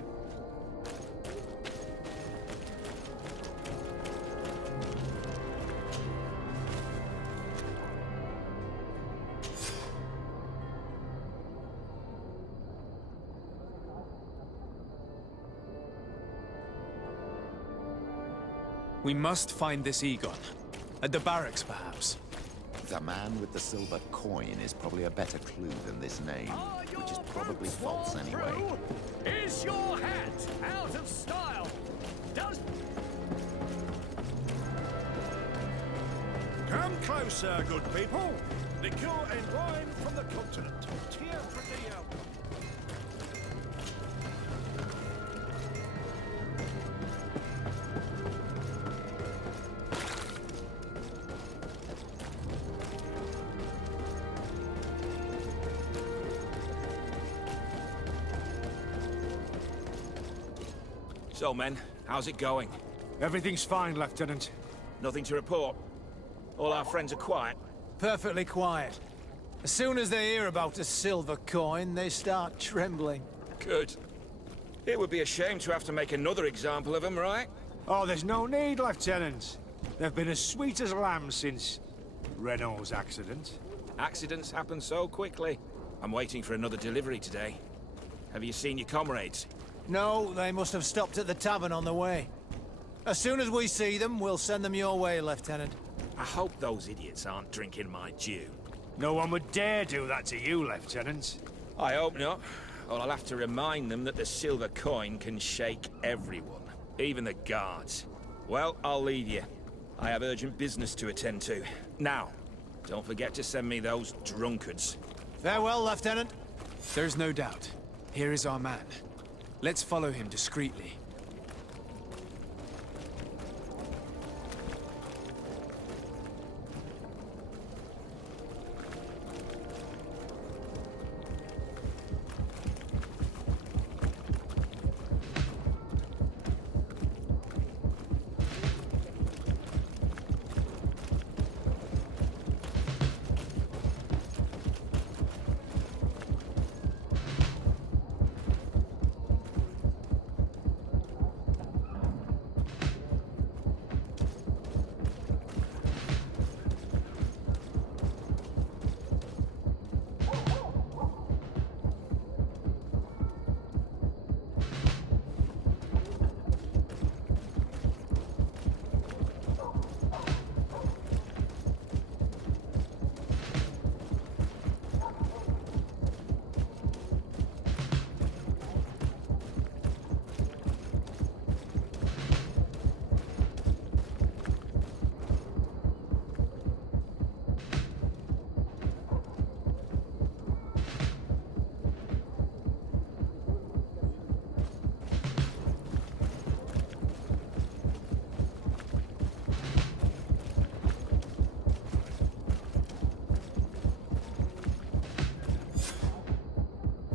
We must find this Egon. At the barracks, perhaps. The man with the silver coin is probably a better clue than this name, which is probably false anyway. Is your hat out of style? Does... Come closer, good people. Liqueur and wine from the continent. Tear for the hour. So, men, how's it going? Everything's fine, Lieutenant. Nothing to report? All our friends are quiet? Perfectly quiet. As soon as they hear about a silver coin, they start trembling. Good. It would be a shame to have to make another example of them, right? Oh, there's no need, Lieutenant. They've been as sweet as lambs since Renault's accident. Accidents happen so quickly. I'm waiting for another delivery today. Have you seen your comrades? No, they must have stopped at the tavern on the way. As soon as we see them, we'll send them your way, Lieutenant. I hope those idiots aren't drinking my dew. No one would dare do that to you, Lieutenant. I hope not. Or I'll have to remind them that the silver coin can shake everyone, even the guards. Well, I'll leave you. I have urgent business to attend to. Now, don't forget to send me those drunkards. Farewell, Lieutenant. There's no doubt. Here is our man. Let's follow him discreetly.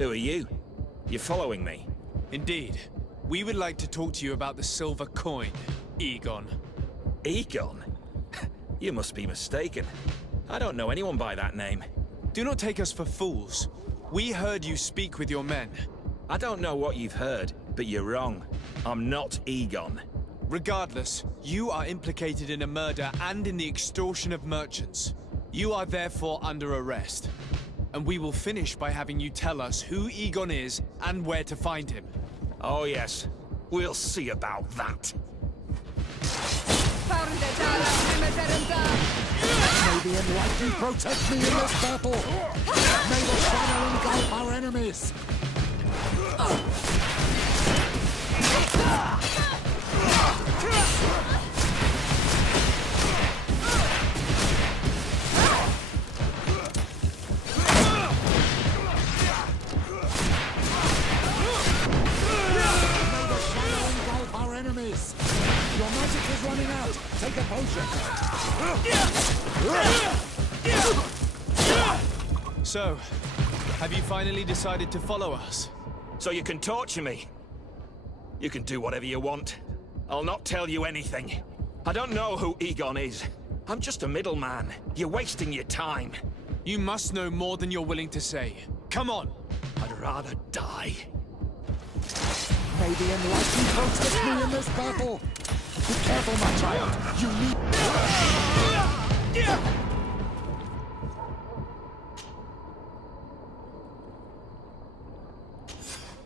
Who are you? You're following me? Indeed. We would like to talk to you about the silver coin, Egon. Egon? You must be mistaken. I don't know anyone by that name. Do not take us for fools. We heard you speak with your men. I don't know what you've heard, but you're wrong. I'm not Egon. Regardless, you are implicated in a murder and in the extortion of merchants. You are therefore under arrest. And we will finish by having you tell us who Egon is and where to find him. Oh yes, we'll see about that. May the enlightened protect me in this battle! May the shadow engulf our enemies! Your magic is running out. Take a potion. So, have you finally decided to follow us? So you can torture me. You can do whatever you want. I'll not tell you anything. I don't know who Egon is. I'm just a middleman. You're wasting your time. You must know more than you're willing to say. Come on! I'd rather die. May the enlightened protect me in this battle! Be careful, my child! You need...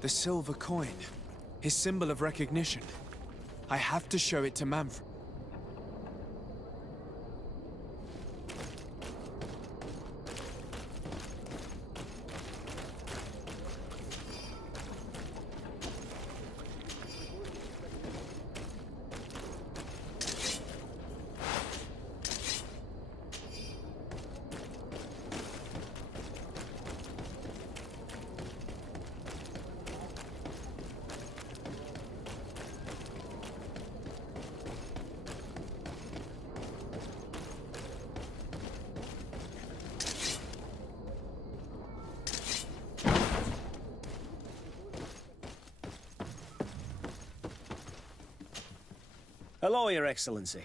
The silver coin. His symbol of recognition. I have to show it to Manfred. Hello, Your Excellency.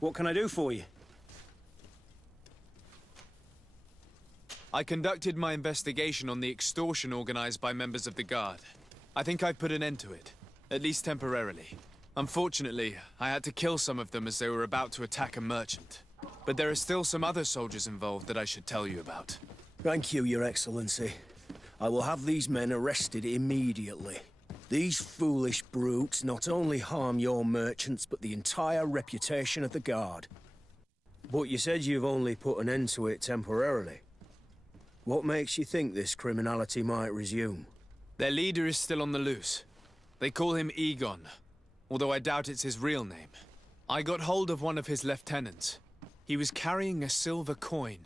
What can I do for you? I conducted my investigation on the extortion organized by members of the Guard. I think I've put an end to it, at least temporarily. Unfortunately, I had to kill some of them as they were about to attack a merchant. But there are still some other soldiers involved that I should tell you about. Thank you, Your Excellency. I will have these men arrested immediately. These foolish brutes not only harm your merchants, but the entire reputation of the Guard. But you said you've only put an end to it temporarily. What makes you think this criminality might resume? Their leader is still on the loose. They call him Egon, although I doubt it's his real name. I got hold of one of his lieutenants. He was carrying a silver coin,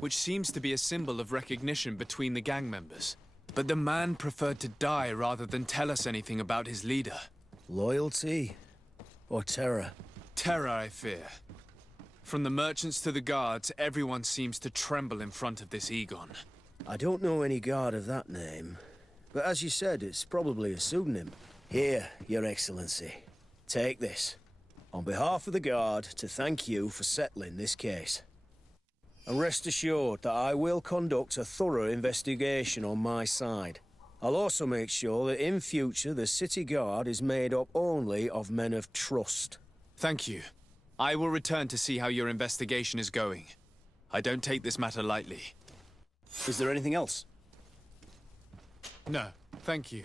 which seems to be a symbol of recognition between the gang members. But the man preferred to die rather than tell us anything about his leader. Loyalty? Or terror? Terror, I fear. From the merchants to the guards, everyone seems to tremble in front of this Egon. I don't know any guard of that name. But as you said, it's probably a pseudonym. Here, Your Excellency. Take this. On behalf of the Guard, to thank you for settling this case. And rest assured that I will conduct a thorough investigation on my side. I'll also make sure that in future the City Guard is made up only of men of trust. Thank you. I will return to see how your investigation is going. I don't take this matter lightly. Is there anything else? No, thank you.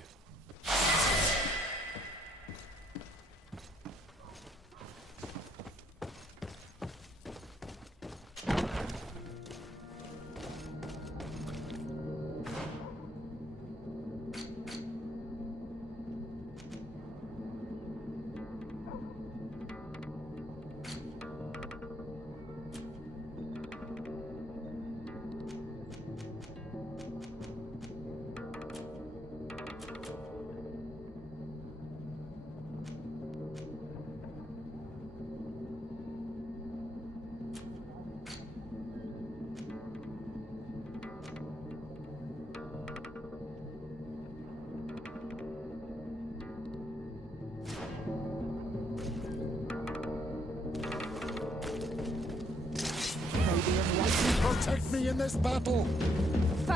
protect me in this battle. May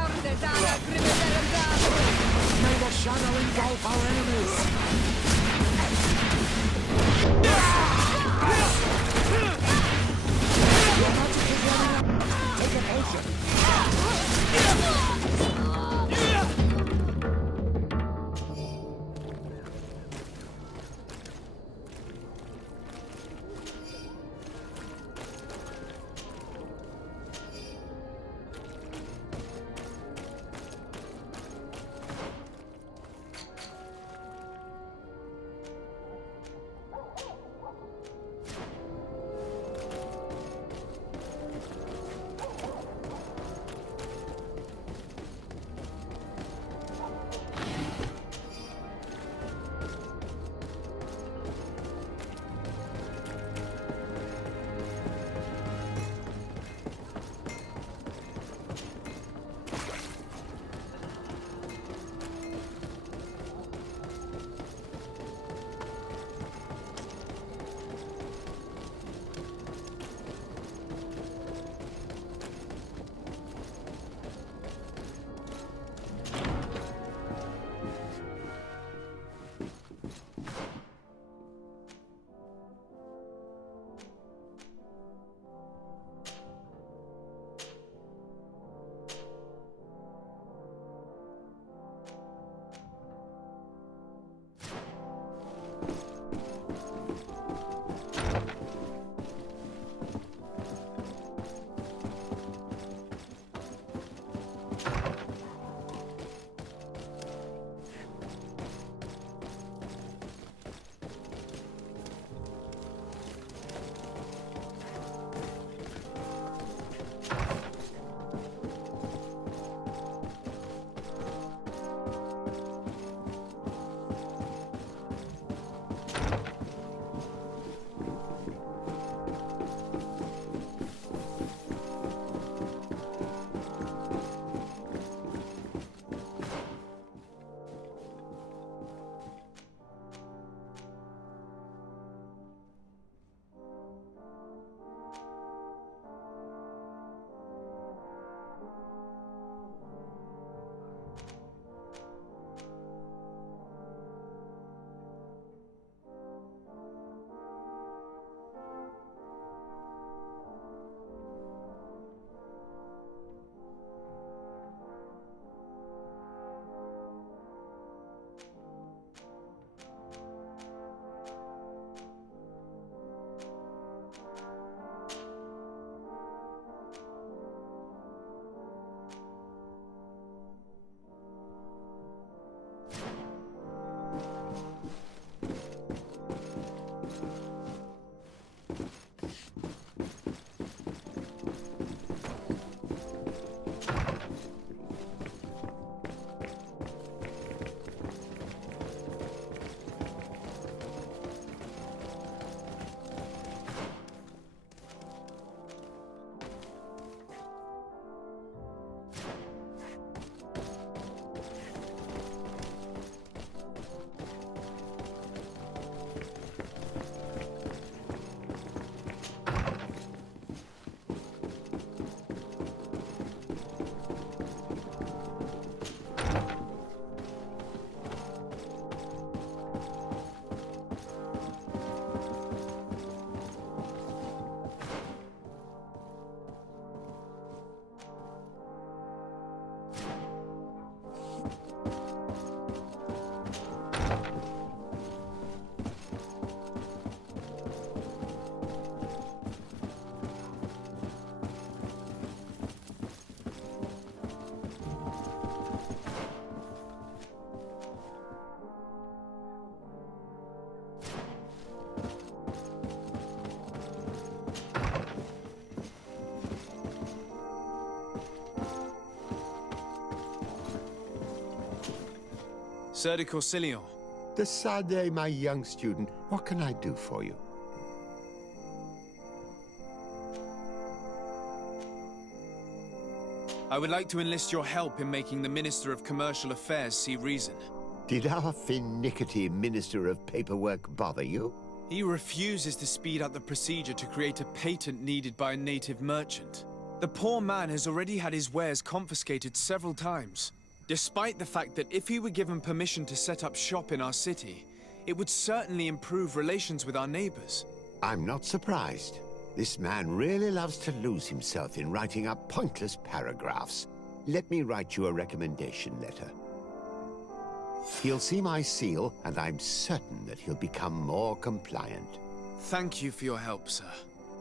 the shadow engulf our enemies. Your magic is running out. Take a potion. Sir de Corsilion. Decidez, my young student, what can I do for you? I would like to enlist your help in making the Minister of Commercial Affairs see reason. Did our finicky Minister of Paperwork bother you? He refuses to speed up the procedure to create a patent needed by a native merchant. The poor man has already had his wares confiscated several times, despite the fact that if he were given permission to set up shop in our city, it would certainly improve relations with our neighbors. I'm not surprised. This man really loves to lose himself in writing up pointless paragraphs. Let me write you a recommendation letter. He'll see my seal, and I'm certain that he'll become more compliant. Thank you for your help, sir.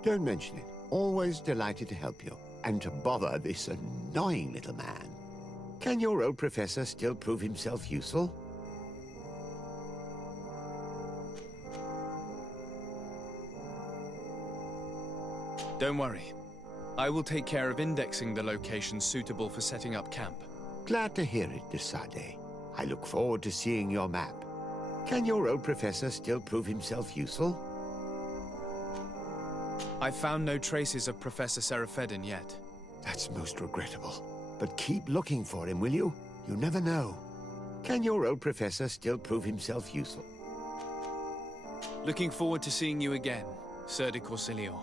Don't mention it. Always delighted to help you. And to bother this annoying little man. Can your old professor still prove himself useful? Don't worry. I will take care of indexing the locations suitable for setting up camp. Glad to hear it, Desade. I look forward to seeing your map. Can your old professor still prove himself useful? I found no traces of Professor Seraphedin yet. That's most regrettable. But keep looking for him, will you? You never know. Can your old professor still prove himself useful? Looking forward to seeing you again, Sir de Corsilio.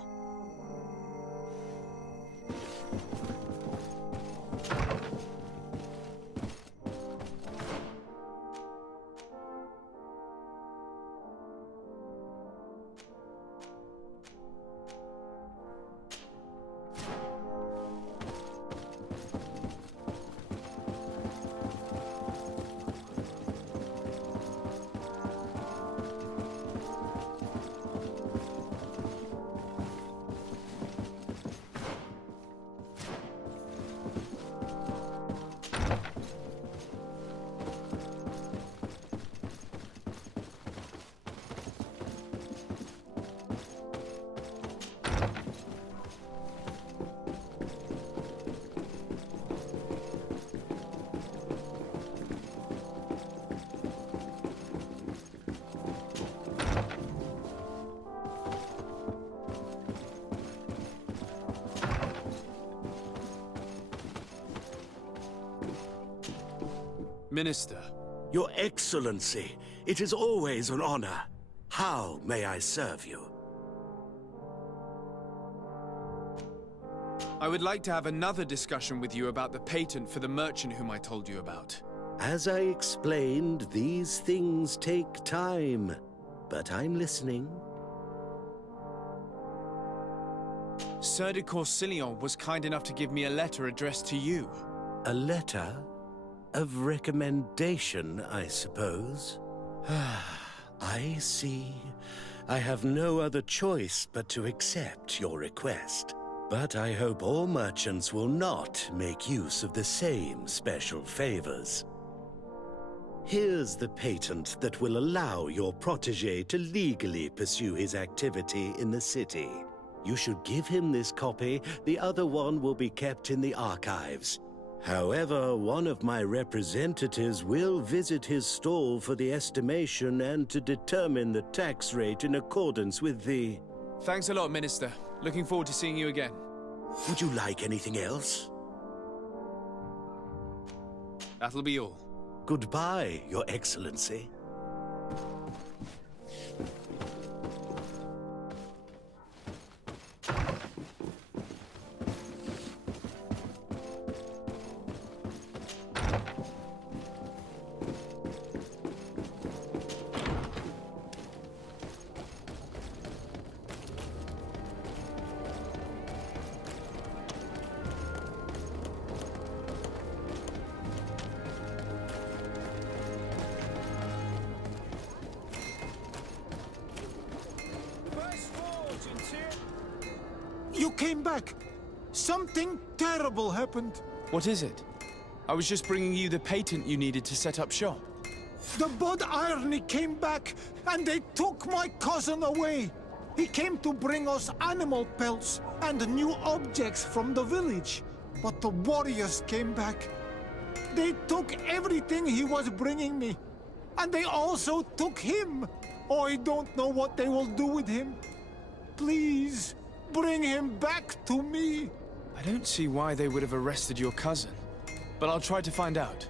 Minister. Your Excellency, it is always an honor. How may I serve you? I would like to have another discussion with you about the patent for the merchant whom I told you about. As I explained, these things take time. But I'm listening. Sir de Corsillion was kind enough to give me a letter addressed to you. A letter? Of recommendation, I suppose. I see. I have no other choice but to accept your request. But I hope all merchants will not make use of the same special favors. Here's the patent that will allow your protege to legally pursue his activity in the city. You should give him this copy. The other one will be kept in the archives. However, one of my representatives will visit his stall for the estimation and to determine the tax rate in accordance with the... Thanks a lot, Minister. Looking forward to seeing you again. Would you like anything else? That'll be all. Goodbye, Your Excellency. You came back! Something terrible happened. What is it? I was just bringing you the patent you needed to set up shop. The Bod Irony came back, and they took my cousin away. He came to bring us animal pelts and new objects from the village. But the warriors came back. They took everything he was bringing me. And they also took him. Oh, I don't know what they will do with him. Please, bring him back to me. I don't see why they would have arrested your cousin, but I'll try to find out.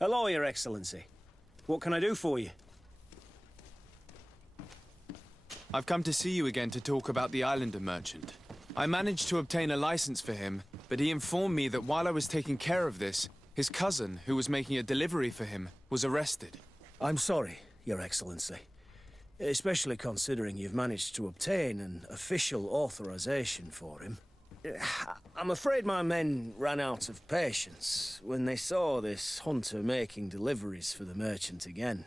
Hello, Your Excellency. What can I do for you? I've come to see you again to talk about the Islander merchant. I managed to obtain a license for him, but he informed me that while I was taking care of this, his cousin, who was making a delivery for him, was arrested. I'm sorry, Your Excellency. Especially considering you've managed to obtain an official authorization for him. I'm afraid my men ran out of patience when they saw this hunter making deliveries for the merchant again.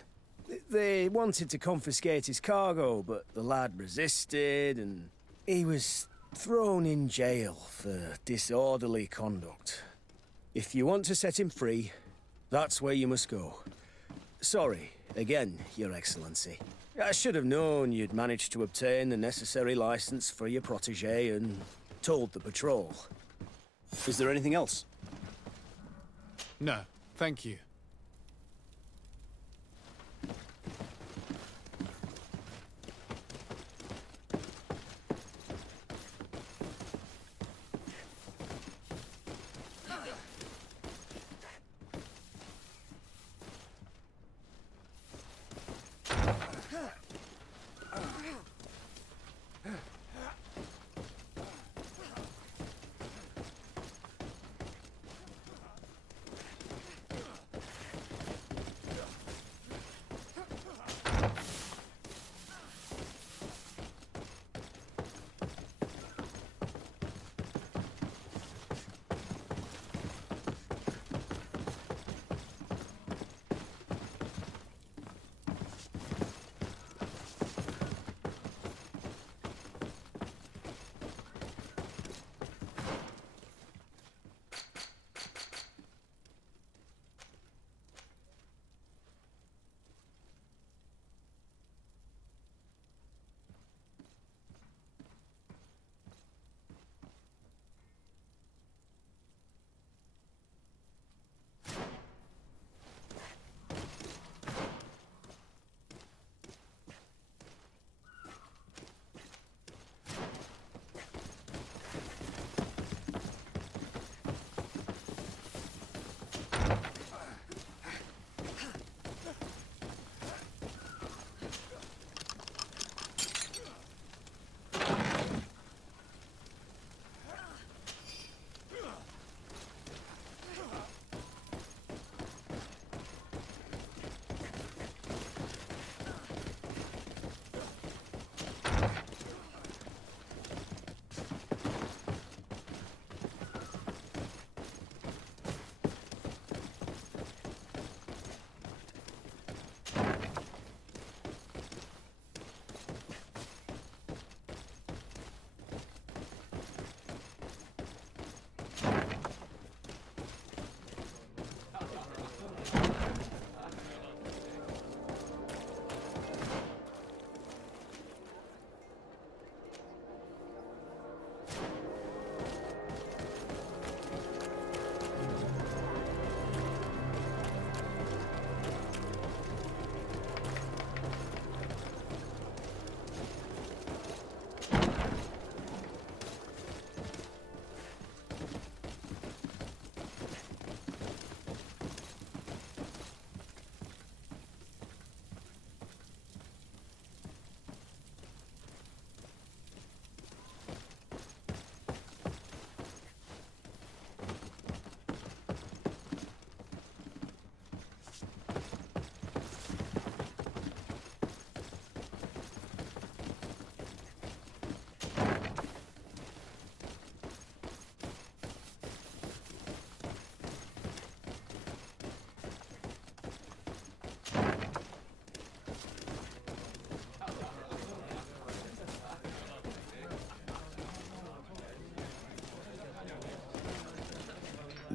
They wanted to confiscate his cargo, but the lad resisted, and he was thrown in jail for disorderly conduct. If you want to set him free, that's where you must go. Sorry, again, Your Excellency. I should have known you'd managed to obtain the necessary license for your protégé and told the patrol. Is there anything else? No, thank you.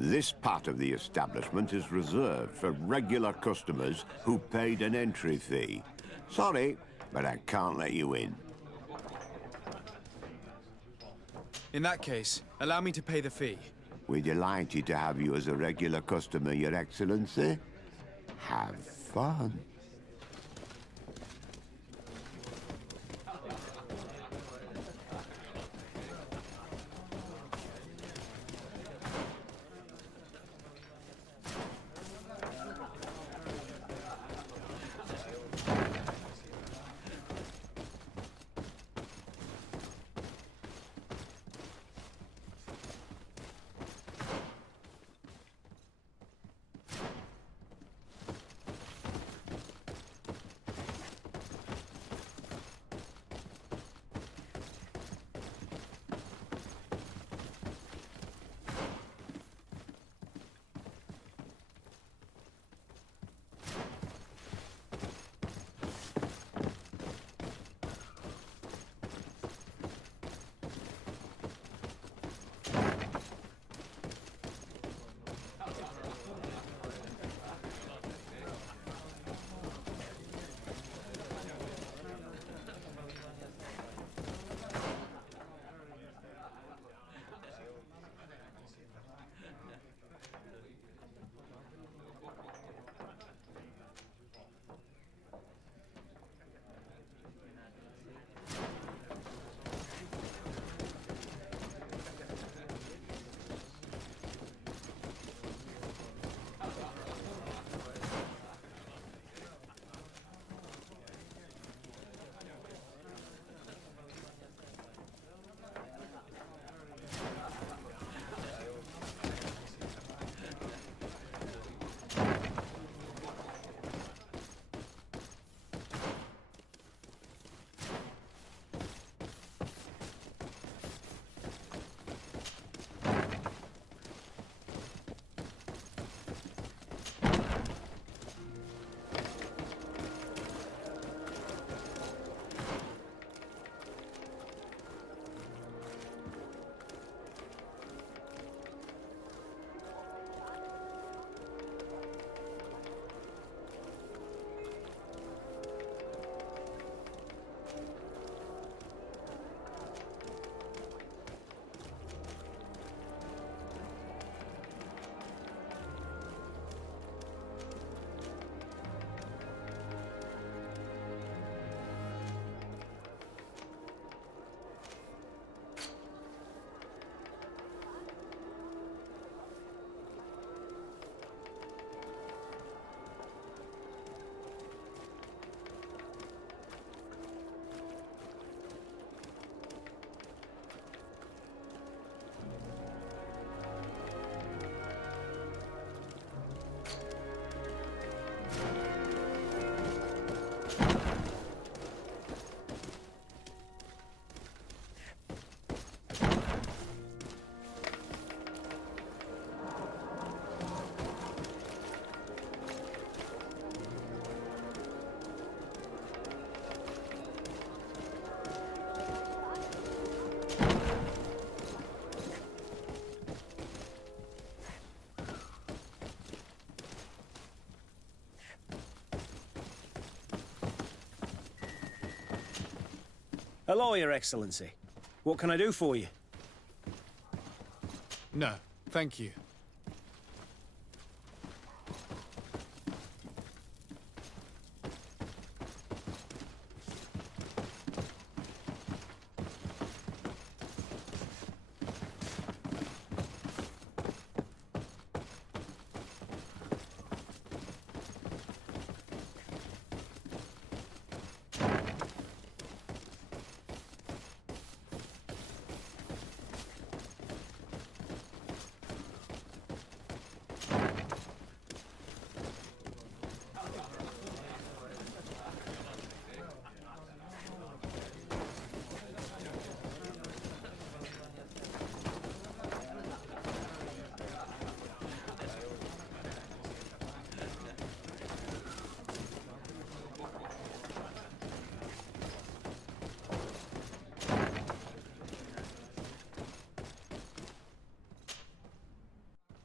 This part of the establishment is reserved for regular customers who paid an entry fee. Sorry, but I can't let you in. In that case, allow me to pay the fee. We're delighted to have you as a regular customer, Your Excellency. Have fun. Hello, Your Excellency. What can I do for you? No, thank you.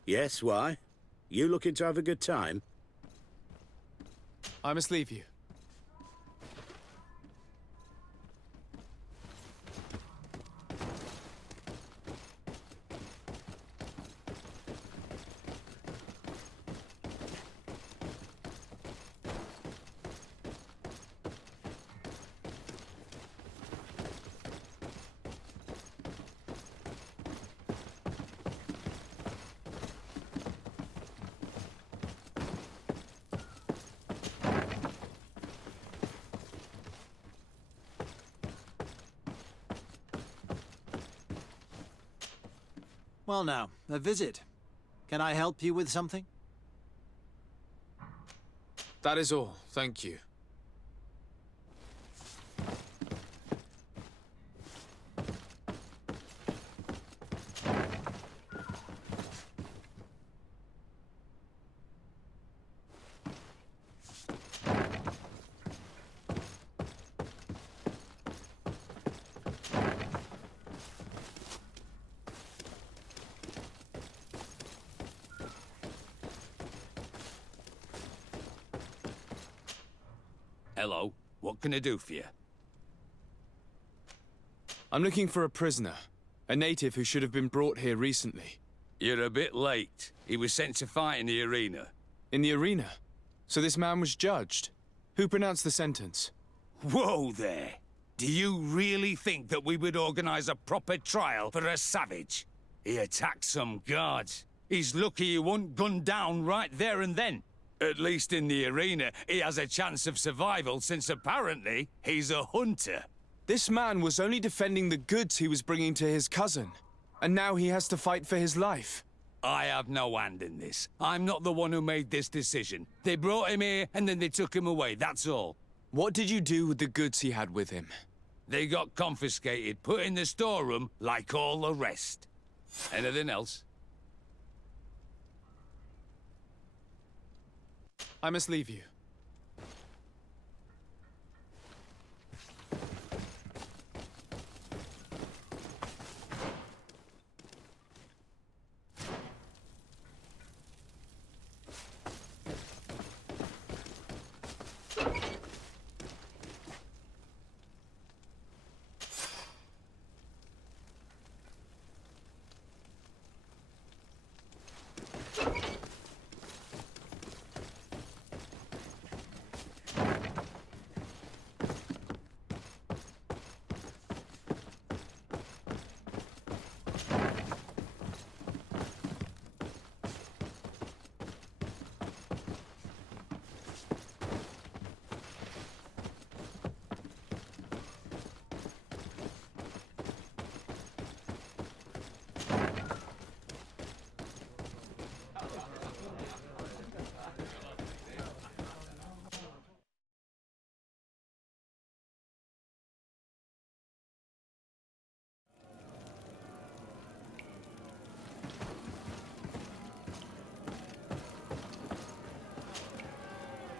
Yes, why? You looking to have a good time? I must leave you. Well now, a visit. Can I help you with something? That is all, thank you. Hello, what can I do for you? I'm looking for a prisoner. A native who should have been brought here recently. You're a bit late. He was sent to fight in the arena. In the arena? So this man was judged? Who pronounced the sentence? Whoa there! Do you really think that we would organize a proper trial for a savage? He attacked some guards. He's lucky he wasn't gunned down right there and then. At least in the arena, he has a chance of survival since apparently he's a hunter. This man was only defending the goods he was bringing to his cousin. And now he has to fight for his life. I have no hand in this. I'm not the one who made this decision. They brought him here and then they took him away, that's all. What did you do with the goods he had with him? They got confiscated, put in the storeroom, like all the rest. Anything else? I must leave you.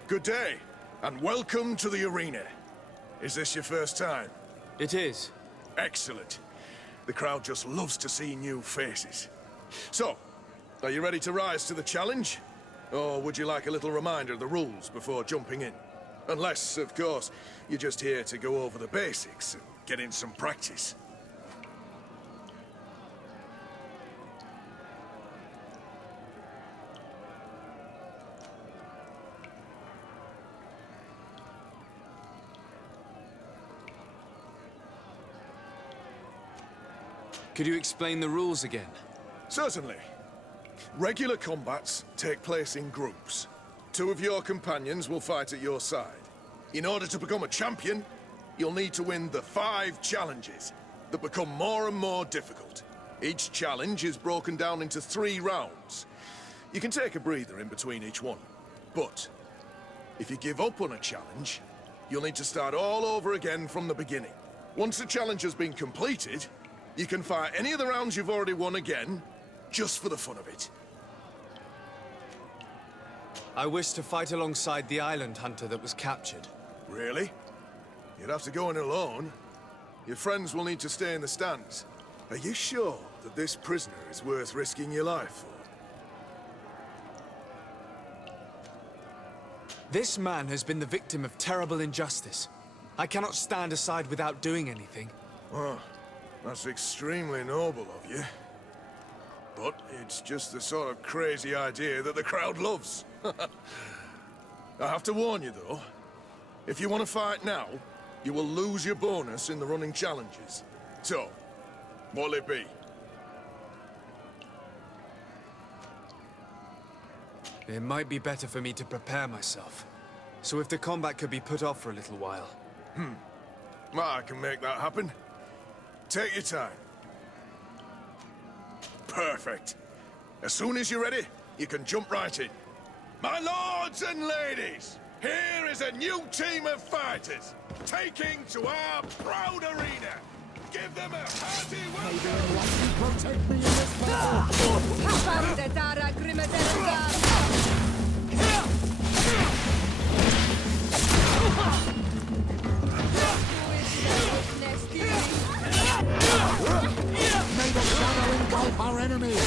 Good day, and welcome to the arena. Is this your first time? It is. Excellent. The crowd just loves to see new faces. So, are you ready to rise to the challenge? Or would you like a little reminder of the rules before jumping in? Unless, of course, you're just here to go over the basics. get in some practice. Could you explain the rules again? Certainly. Regular combats take place in groups. 2 of your companions will fight at your side. In order to become a champion, you'll need to win the 5 challenges that become more and more difficult. Each challenge is broken down into 3 rounds. You can take a breather in between each one. But if you give up on a challenge, you'll need to start all over again from the beginning. Once the challenge has been completed, you can fight any of the rounds you've already won again, just for the fun of it. I wish to fight alongside the island hunter that was captured. Really? You'd have to go in alone. Your friends will need to stay in the stands. Are you sure that this prisoner is worth risking your life for? This man has been the victim of terrible injustice. I cannot stand aside without doing anything. Oh, that's extremely noble of you. But it's just the sort of crazy idea that the crowd loves. I have to warn you, though. If you want to fight now, you will lose your bonus in the running challenges. So, what'll it be? It might be better for me to prepare myself. So if the combat could be put off for a little while. Well, I can make that happen. Take your time. Perfect. As soon as you're ready, you can jump right in. My lords and ladies, here is a new team of fighters, taking to our proud arena. Give them a hearty welcome. Protect me in this battle! May the shadow engulf our enemies!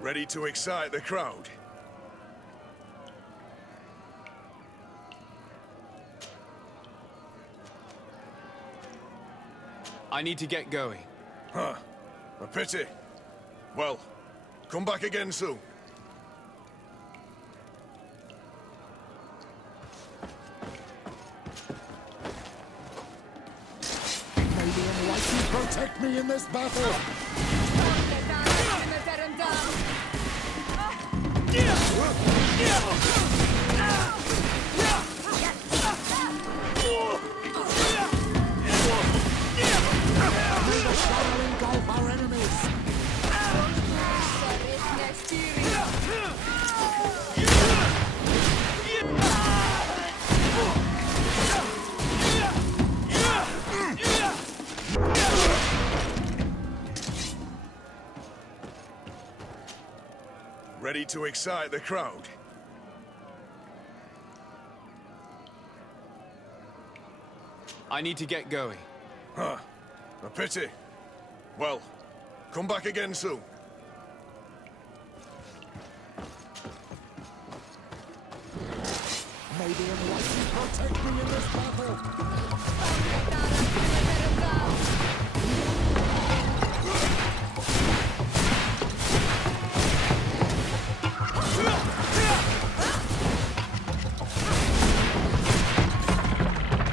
Ready to excite the crowd? I need to get going. Huh. A pity. Well, come back again soon. May the Enlightened protect me in this battle! May the shadow engulf our enemies! Ready to excite the crowd? I need to get going. Huh. A pity. Well, come back again soon. May the Enlightened protect me in this battle!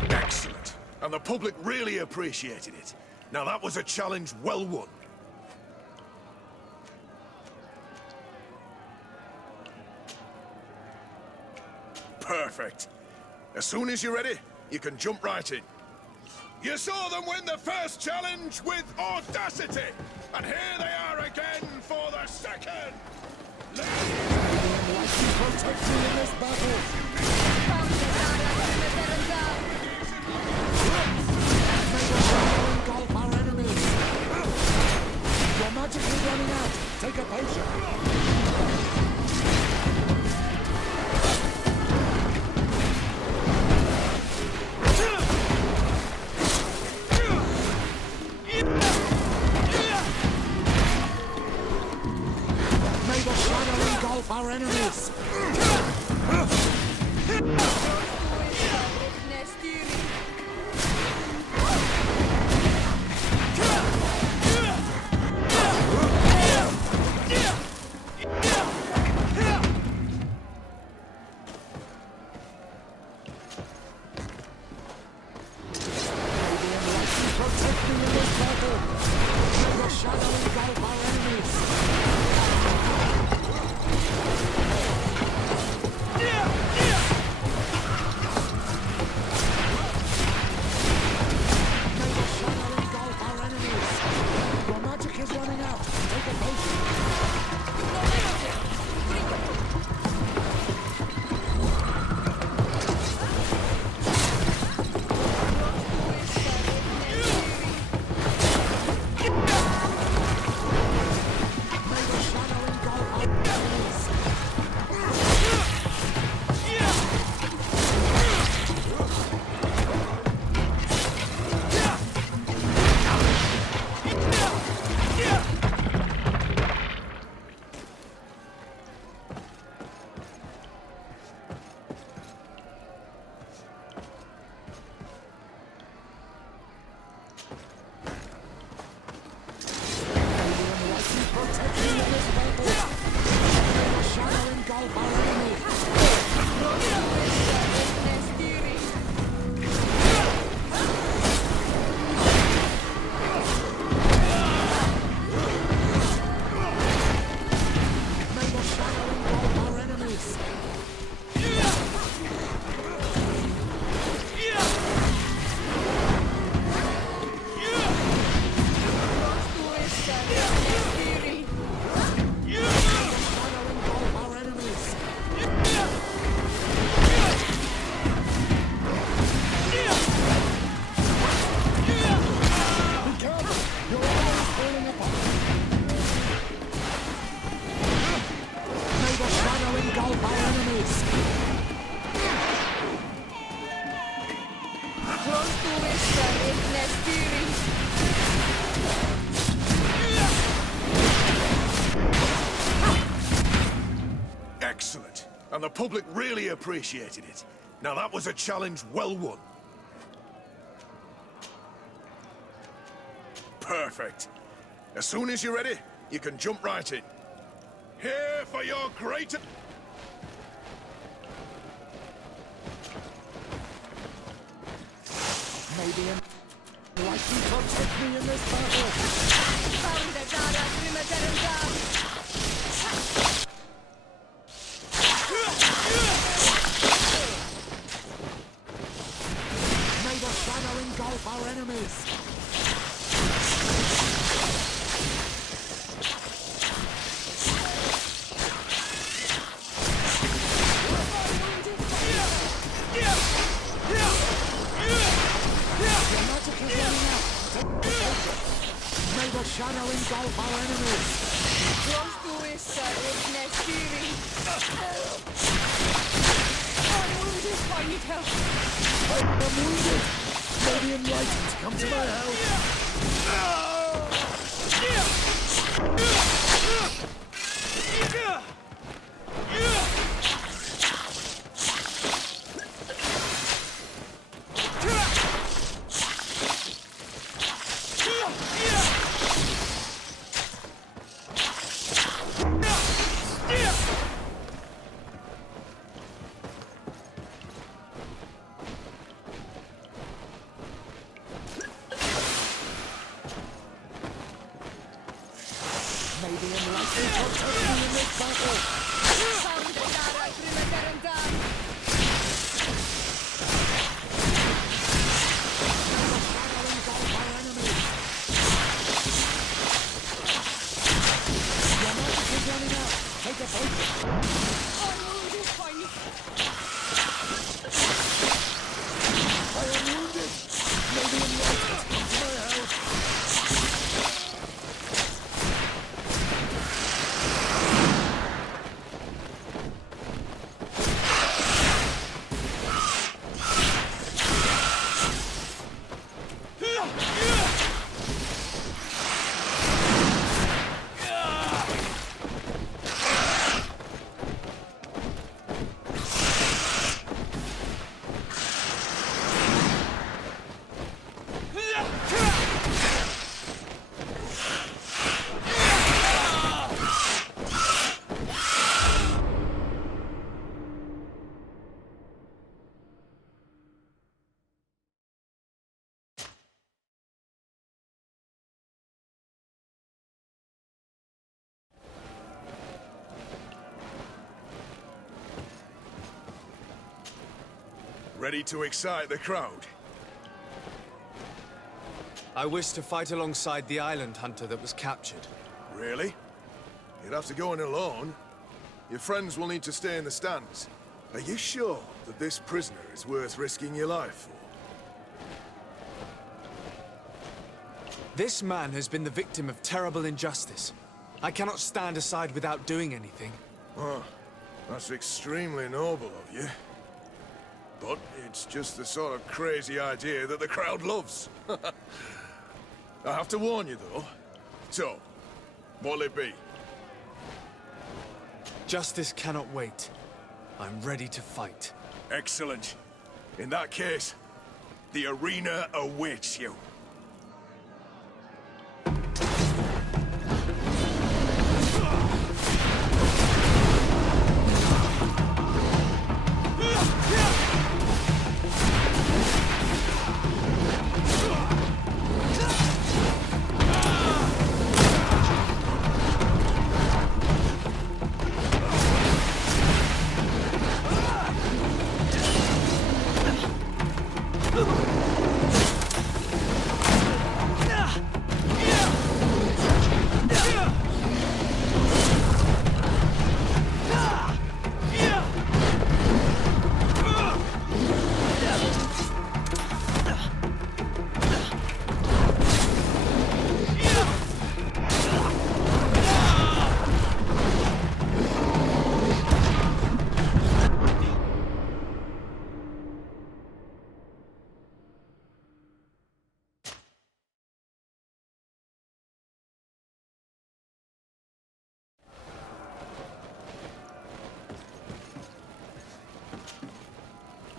Excellent. And the public really appreciated it. Now that was a challenge well won. Perfect. As soon as you're ready, you can jump right in. You saw them win the first challenge with audacity! And here they are again for the second! Protect me in this battle! May the shadow engulf our enemies! Your magic is running out! Take a potion! engulf our enemies! Excellent. And the public really appreciated it. Now that was a challenge well won. Perfect. As soon as you're ready, you can jump right in. Here for your great... Maybe enlightened protect me in this battle. May the shadow engulf our enemies. May the shadow engulf our enemies! I'm wounded, I need help. I'm wounded! May the enlightened come to my help! May the enlightened protect me in this battle! Ready to excite the crowd? I wish to fight alongside the island hunter that was captured. Really? You'd have to go in alone. Your friends will need to stay in the stands. Are you sure that this prisoner is worth risking your life for? This man has been the victim of terrible injustice. I cannot stand aside without doing anything. Oh, that's extremely noble of you. But it's just the sort of crazy idea that the crowd loves. I have to warn you, though. So, what'll it be? Justice cannot wait. I'm ready to fight. Excellent. In that case, the arena awaits you.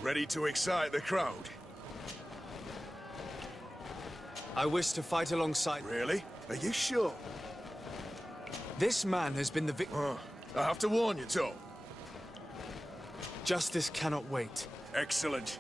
Ready to excite the crowd? I wish to fight alongside... Really? Are you sure? This man has been the victim... Oh, I have to warn you, Tom. Justice cannot wait. Excellent.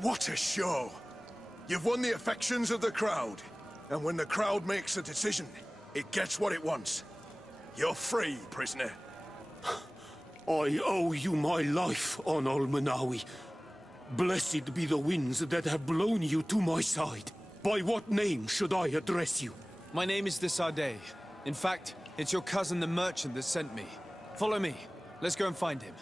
What a show! You've won the affections of the crowd. And when the crowd makes a decision, it gets what it wants. You're free, prisoner. I owe you my life, on Almanawi. Blessed be the winds that have blown you to my side. By what name should I address you? My name is the Sade. In fact, it's your cousin the merchant that sent me. Follow me. Let's go and find him.